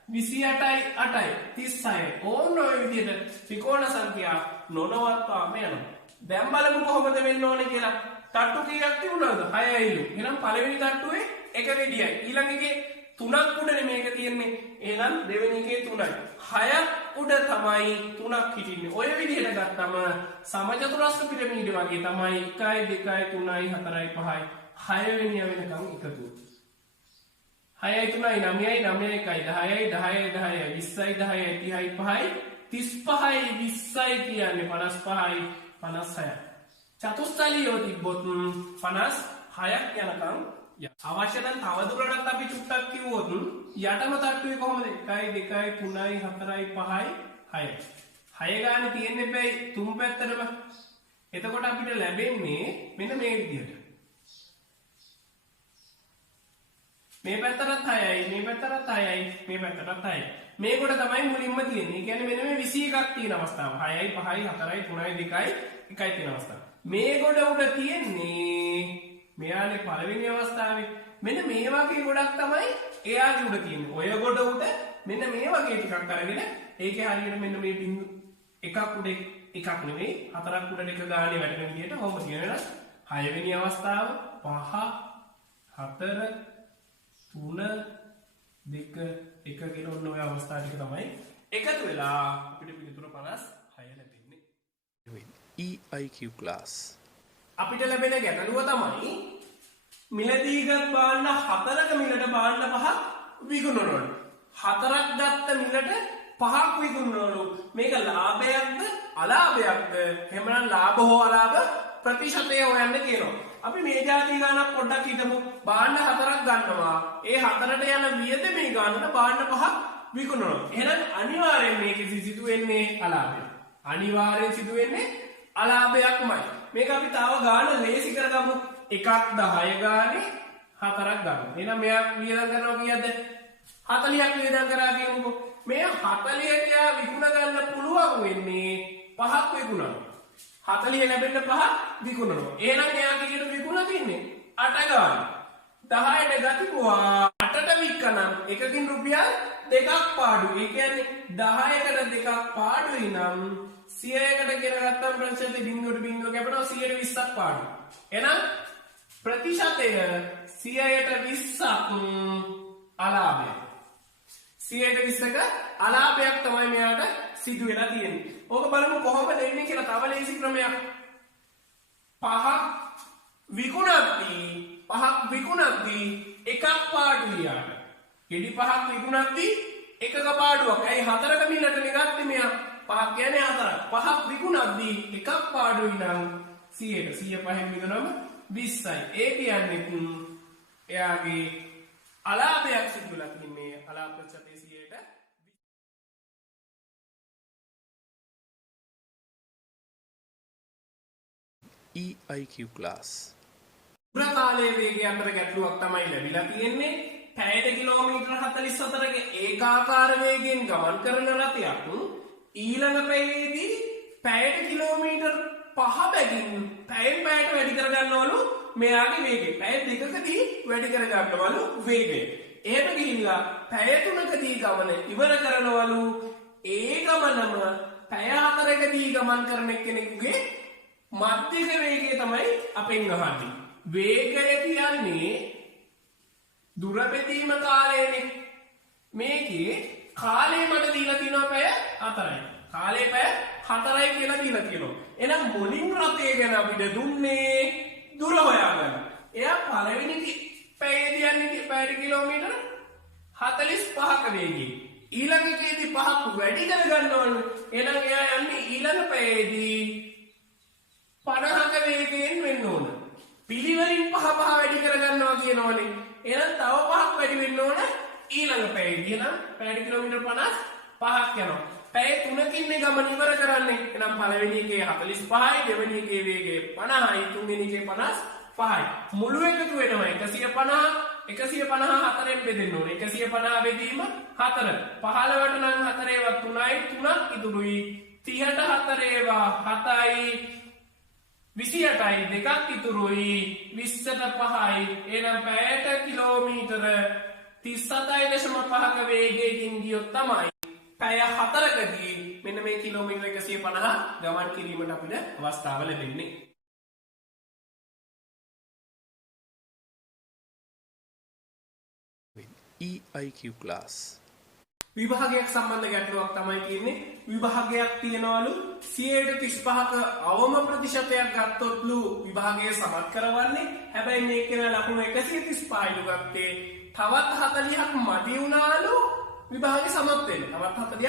28යි 8යි 36යි. ඕන ඔය විදිහට ත්‍රිකෝණ සංඛ්‍යා නොනවත්වාම යනවා. දැන් බලමු කොහොමද වෙන්න ඕනේ කියලා. තට්ටු කීයක් තිබුණාද? 6යිලු. එහෙනම් පළවෙනි තට්ටුවේ එක ගෙඩියයි. ඊළඟ එකේ 3ක් උඩනේ මේක තියෙන්නේ. එහෙනම් දෙවෙනි එකේ 3යි. 6ක් උඩ තමයි 3ක් හිටින්නේ. ඔය විදිහට ගත්තම සමචතුරස්‍ර පිරමීඩ වගේ තමයි 1 2 3 4 5යි 6 වෙනිය වෙනකම් එකතු. 6යි 3යි 9යි 9යි 1යි 10යි 10යි 10යි 20යි 10යි 30යි 5යි 35යි 20යි කියන්නේ 55යි 56යි. චතුස්තලියෝ තිබ්බොත් 56ක් යනකම් අවශ්‍ය නම් තවදුරටත් අපි චුට්ටක් කිව්වොත් යටම තට්ටුවේ කොහොමද 1 2 3 4 5යි 6යි 6 ගානේ තියෙන්නේ බෑ තුන් පැත්තටම. එතකොට අපිට ලැබෙන්නේ මෙන්න මේ විදිහට. මේ පැත්තටත් 6යි මේ පැත්තටත් 6යි මේ පැත්තටත් 6යි. මේකට තමයි මුලින්ම තියෙන්නේ. ඒ කියන්නේ මෙන්න මේ 21ක් තියෙන අවස්ථාව. 6යි 5යි 4යි 3යි 2යි 1යි තියෙන අවස්ථාව. මේ කොට උඩ තියෙන්නේ මෙයානේ පළවෙනි අවස්ථාවේ. මෙන්න මේ වගේ ගොඩක් තමයි එයාගේ උඩ තියෙන්නේ. ඔය ගොඩ උඩ මෙන්න මේ වගේ ටිකක් අරගෙන ඒකේ හරියට මෙන්න මේ බිංදු එකක් උඩ එකක් නෙවෙයි හතරක් උඩ එක ගානේ වැටෙන විදිහට කොහොම තියෙනවද? 6 වෙනි අවස්ථාව 5 4 3 2 1 කියන ඔන්න ඔය අවස්ථා ටික තමයි එකතු වෙලා අපිට පිළිතුර 56 ලැබෙන්නේ. EIQ class. අපිට ලැබෙන ගැටලුව තමයි මිලදීගත් භාණ්ඩ 4ක මිලට භාණ්ඩ 5ක් විකුණනවලු. 4ක් ගත්ත මිලට 5ක් විකුණනවලු. මේක ලාභයක්ද අලාභයක්ද? එහෙමනම් ලාභ හෝ අලාභ ප්‍රතිශතය හොයන්න කියනවා. අපි මේ જાති ගානක් පොඩ්ඩක් හිතමු. භාණ්ඩ 4ක් ගන්නවා. ඒ 4ට යන වියදමේ ගානට භාණ්ඩ 5ක් විකුණනවා. එහෙනම් අනිවාර්යෙන් මේකෙදි සිදු වෙන්නේ අලාභය. අනිවාර්යෙන් සිදු වෙන්නේ අලාභයක්මයි. මේක අපි තාම ගාන ලේසි කරගමු. 1ක් 10 ගානේ 4ක් ගන්න. එහෙනම් මෙයා වියදම් කරනවා කීයද? 40ක් වියදම් කරා කියමුකෝ. මේ 40ට විකුණ ගන්න පුළුවන් වෙන්නේ 5ක් විකුණනවා. 40 ලැබෙන්න 5ක් විකුණනවා. එහෙනම් එයා කීයට විකුණලා තින්නේ? 8 ගානේ. 10ට ගතිපුවා 8ට විකනම් එකකින් රුපියල් 2ක් පාඩු. ඒ කියන්නේ 10කට 2ක් පාඩුයි නම් 100කට කියලා ගත්තම ප්‍රතිශතය බිංදුවට බිංදුව කැපෙනවා 120ක් පාඩු. එහෙනම් ප්‍රතිශතය 100ට 20ක් අලාභය. 120ක අලාභයක් තමයි මෙයාට සිදු වෙලා තියෙන්නේ. ඕක බලමු කොහොමද එන්නේ කියලා තව ලේසි ක්‍රමයක්. 5ක් විකුණද්දී එකක් පාඩුයි යාට. ගෙඩි 5ක් විකුණද්දී එකක පාඩුවක්. ඇයි 4ක මිලට නෙගත්තේ මෙයා? 5ක් කියන්නේ 4ක්. 5ක් විකුණද්දී එකක් පාඩුයි නම් 100ට 100 පහෙන් විකුණනම 20යි. ඒ කියන්නේ එයාගේ අලාභයක් සිදු වෙලා තින්නේ. අලාභ ප්‍රතිශතය 100ට EIQ class. පුරකාලයේ වේගය අතර ගැටලුවක් තමයි ලැබිලා තියෙන්නේ. පැයට කිලෝමීටර් 44ක ඒකාකාර වේගයෙන් ගමන් කරන රථයක් ඊළඟ පැයේදී පැයට කිලෝමීටර් 5 බැගින් පැයෙන් පැයට වැඩි කර ගන්නවලු මෙයාගේ වේගය. පැය දෙකකදී වැඩි කර ගන්නවලු වේගය. එහෙම ගිහිල්ලා පැය 3කදී ගමන ඉවර කරනවලු. ඒ ගමනම පැය 4කදී ගමන් කරන කෙනෙකුගේ මධ්‍යක වේගය තමයි අපෙන් අහන්නේ. වේගය කියන්නේ දුර බෙදීම කාලයනේ. මේකේ කාලය මට දීලා තියෙනවා පැය 4යි. කාලය පැය 4යි කියලා දීලා තියෙනවා. එහෙනම් මුලින් රථය ගැන අපිට දුන්නේ දුර හොයාගන්න. එයා පළවෙනි පැයේදී යන්නේ පැය කිලෝමීටර 45ක වේගයෙන්. ඊළඟ එකේදී 5ක් වැඩි කර ගන්නවලු. එහෙනම් එයා යන්නේ ඊළඟ පැයේදී 50ක වේගයෙන් වෙන්න ඕන. පිළිවෙලින් 5 වැඩි කර ගන්නවා කියනවනේ. එහෙනම් තව 5ක් වැඩි වෙන්න ඕන ඊළඟ පැයේදී. එහෙනම් පැයට කිලෝමීටර් 55ක් යනවා. පැය 3කින්නේ ගමන ඉවර කරන්නේ. එහෙනම් පළවෙනි එකේ 45යි, දෙවෙනි එකේ වේගය 50යි, තුන්වෙනි එකේ 55යි. මුළු එකතු වෙනවා 150. 154න් බෙදෙන්න ඕනේ. 150 බෙදීම 4. 15ට නම් 4 ඒවා 3යි, 3ක් ඉතුරුයි. 30ට 4 ඒවා 7යි. 28යි දෙකක් ඉතුරුයි. 20ට 5යි. එහෙනම් පැයට කිලෝමීටර 37.5ක වේගයකින් ගියොත් තමයි පැය 4කදී මෙන්න මේ කිලෝමීටර 150 ගමන් කිරීමට අපිට අවස්ථාව ලැබෙන්නේ. EIQ class. විභාගයක් සම්බන්ධ ගැටලුවක් තමයි තියෙන්නේ. විභාගයක් තියනවලු 35ක අවම ප්‍රතිශතයක් ගත්තොත්ලු විභාගය සමත් කරවන්නේ. හැබැයි මේකේ ලකුණු 135යිලු ගත්තේ. තවත් 40ක් මදි වුණාලු විභාගේ සමත් වෙන්න. තවත් 40ක්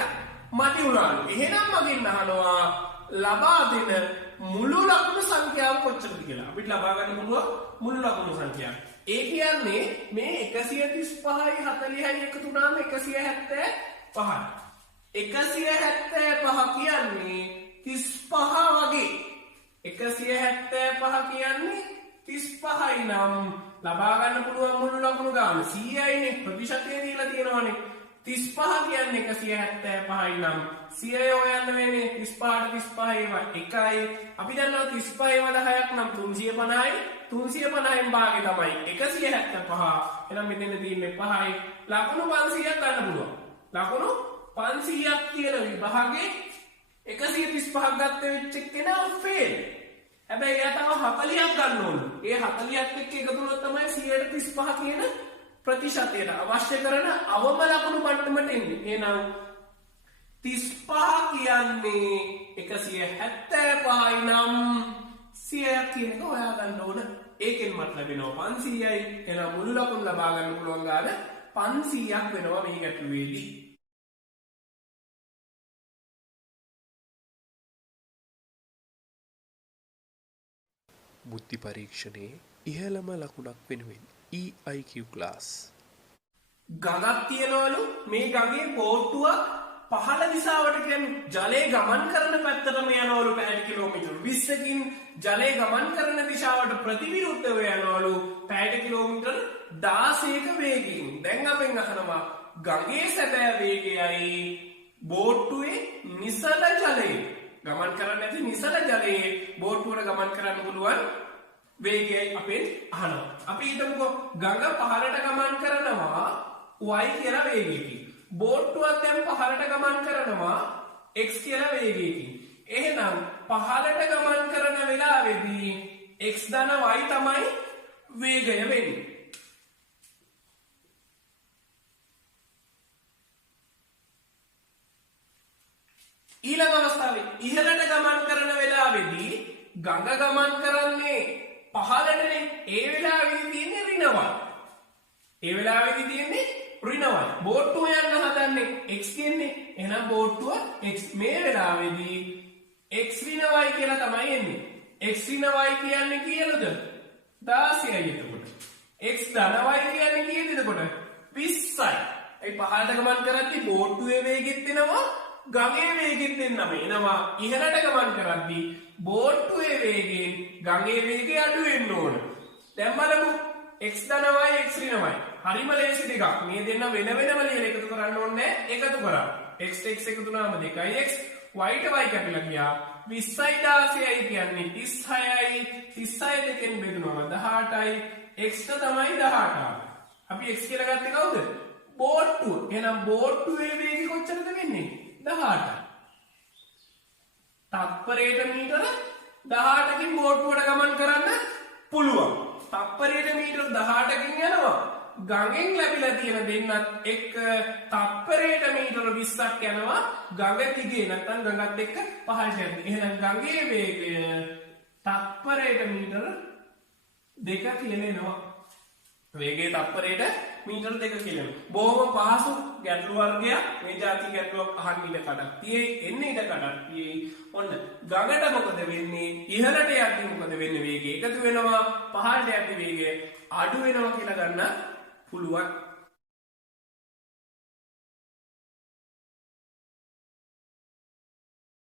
මදි වුණාලු. එහෙනම් මගෙන් අහනවා ලබා දෙන මුළු ලකුණු සංඛ්‍යාව කොච්චරද කියලා. අපිට ලබා ගන්න පුළුවන් මුළු ලකුණු සංඛ්‍යාව. ඒ කියන්නේ මේ 135යි 40යි එකතු වුණාම 175යි. 175 කියන්නේ 35 වගේ. 175 කියන්නේ 35යි නම් ලබා ගන්න පුළුවන් මුළු ලකුණු ගාන 100යිනේ. ප්‍රතිශතය දීලා තියෙනවානේ. 35 කියන්නේ 175යි නම් 100 හොයන්න වෙන්නේ 35ට 35 ඒවා 1යි. අපි දන්නවා 35 ඒවා 10ක් නම් 350යි. 350න් භාගය තමයි 175. එහෙනම් මෙතන තියෙන්නේ 5යි. ලකුණු 500ක් ගන්න පුළුවන්. ලකුණු 500ක් තියෙන විභාගේ 135ක් ගත්ත වෙච්ච කෙනා ෆේල්. හැබැයි එයා තව 40ක් ගන්න ඕන. ඒ 40ත් එක්ක එකතු වුණොත් තමයි 135 කියන ප්‍රතිශතයට අවශ්‍ය කරන අවම ලකුණු මට්ටමට එන්නේ. එහෙනම් 35 කියන්නේ 175යි නම් 100ක් කියන එක හොයා ගන්න ඕන. ඒකෙන් මට ලැබෙනවා 500යි. එහෙනම් මුළු ලකුණු ලබා ගන්න පුළුවන් ගාන 500ක් වෙනවා මේ ගැටලුවේදී. බුද්ධි පරීක්ෂණයේ ඉහළම ලකුණක් වෙනුවෙන් EIQ class. ගඟක් තියනවලු මේ ගඟේ බෝට්ටුවක් පහළ දිශාවට කියන්නේ ජලය ගමන් කරන පැත්තටම යනවලු පැයට කිලෝමීටර් 20කින් ජලය ගමන් කරන දිශාවට ප්‍රතිවිරුද්ධව යනවලු පැයට කිලෝමීටර් 16ක වේගයෙන්. දැන් අපෙන් අහනවා ගඟේ සැබෑ වේගයයි බෝට්ටුවේ නිසල ජලයේ ගමන් කරන්න ඇති නිසල ජලයේ බෝට්ටුවට ගමන් කරන්න පුළුවන් වේගයයි අපෙන් අහනවා. අපි හිතමුකෝ ගඟ පහළට ගමන් කරනවා y කියලා වේගයකින්. බෝට්ටුවක් දැන් පහළට ගමන් කරනවා x කියලා වේගයකින්. එහෙනම් පහළට ගමන් කරන වෙලාවේදී x ධන y තමයි වේගය වෙන්නේ. ඊළඟ අවස්ථාවේ ඉහළට ගමන් කරන වෙලාවේදී ගඟ ගමන් කරන්නේ පහළටනේ. ඒ වෙලාවේදී තියෙන්නේ ඍණවයි. ඒ වෙලාවේදී තියෙන්නේ ඍණවයි. බෝට්ටුව යන්න හදන්නේ x කියන්නේ. එහෙනම් බෝට්ටුව x. මේ වෙලාවේදී x ඍණවයි කියලා තමයි එන්නේ. x ඍණවයි කියන්නේ කීයද? 16යි එතකොට. x ධනවයි කියන්නේ කීයද එතකොට? 20යි. ඒ පහළට ගමන් කරද්දී බෝට්ටුවේ වේගෙත් වෙනවා ගඟේ වේගෙත් වෙනම එනවා. ඉහළට ගමන් කරද්දී බෝට්ටුවේ වේගයෙන් ගඟේ වේගය අඩු වෙන්න ඕන. දැන් බලමු x ධනවයි x ඍණවයි. හරිම ලේසි දෙකක්. මේ දෙන්න වෙන වෙනම ලියලා එකතු කරන්න ඕනේ නැහැ. එකතු කරා. x x එකතු වුණාම 2x y ට y කැපිලා ගියා. 20යි 16යි කියන්නේ 36යි. 36 දෙකෙන් බෙදුනම 18යි. x ට තමයි 18. අපි x කියලා ගත්තේ කවුද? බෝට්ටුව. එහෙනම් බෝට්ටුවේ වේගය කොච්චරද වෙන්නේ? 18. තත්පරයට මීටර 18කින් බෝට්ටුවට ගමන් කරන්න පුළුවන්. තත්පරයට මීටර 18කින් යනවා. ගඟෙන් ලැබිලා තියෙන දෙන්නත් එක්ක තත්පරයට මීටර 20ක් යනවා. ගඟ දිගේ නැත්නම් ගඟත් එක්ක පහළට යන්නේ. එහෙනම් ගඟේ වේගය තත්පරයට මීටර 2 කියලා එනවා. වේගයේ තත්පරයට මීටර 2 කියලා. බොහොම පහසු ගැටළු වර්ගයක්. මේ જાති ගැටලුවක් අහන්න ඉඩ කඩක් තියෙයි. එන්නේ ඉඩ කඩක් තියෙයි. ඔන්න ගඟට මොකද වෙන්නේ? ඉහළට යද්දි මොකද වෙන්නේ? වේගය එකතු වෙනවා. පහළට යද්දි වේගය අඩු වෙනවා කියලා ගන්න පුළුවන්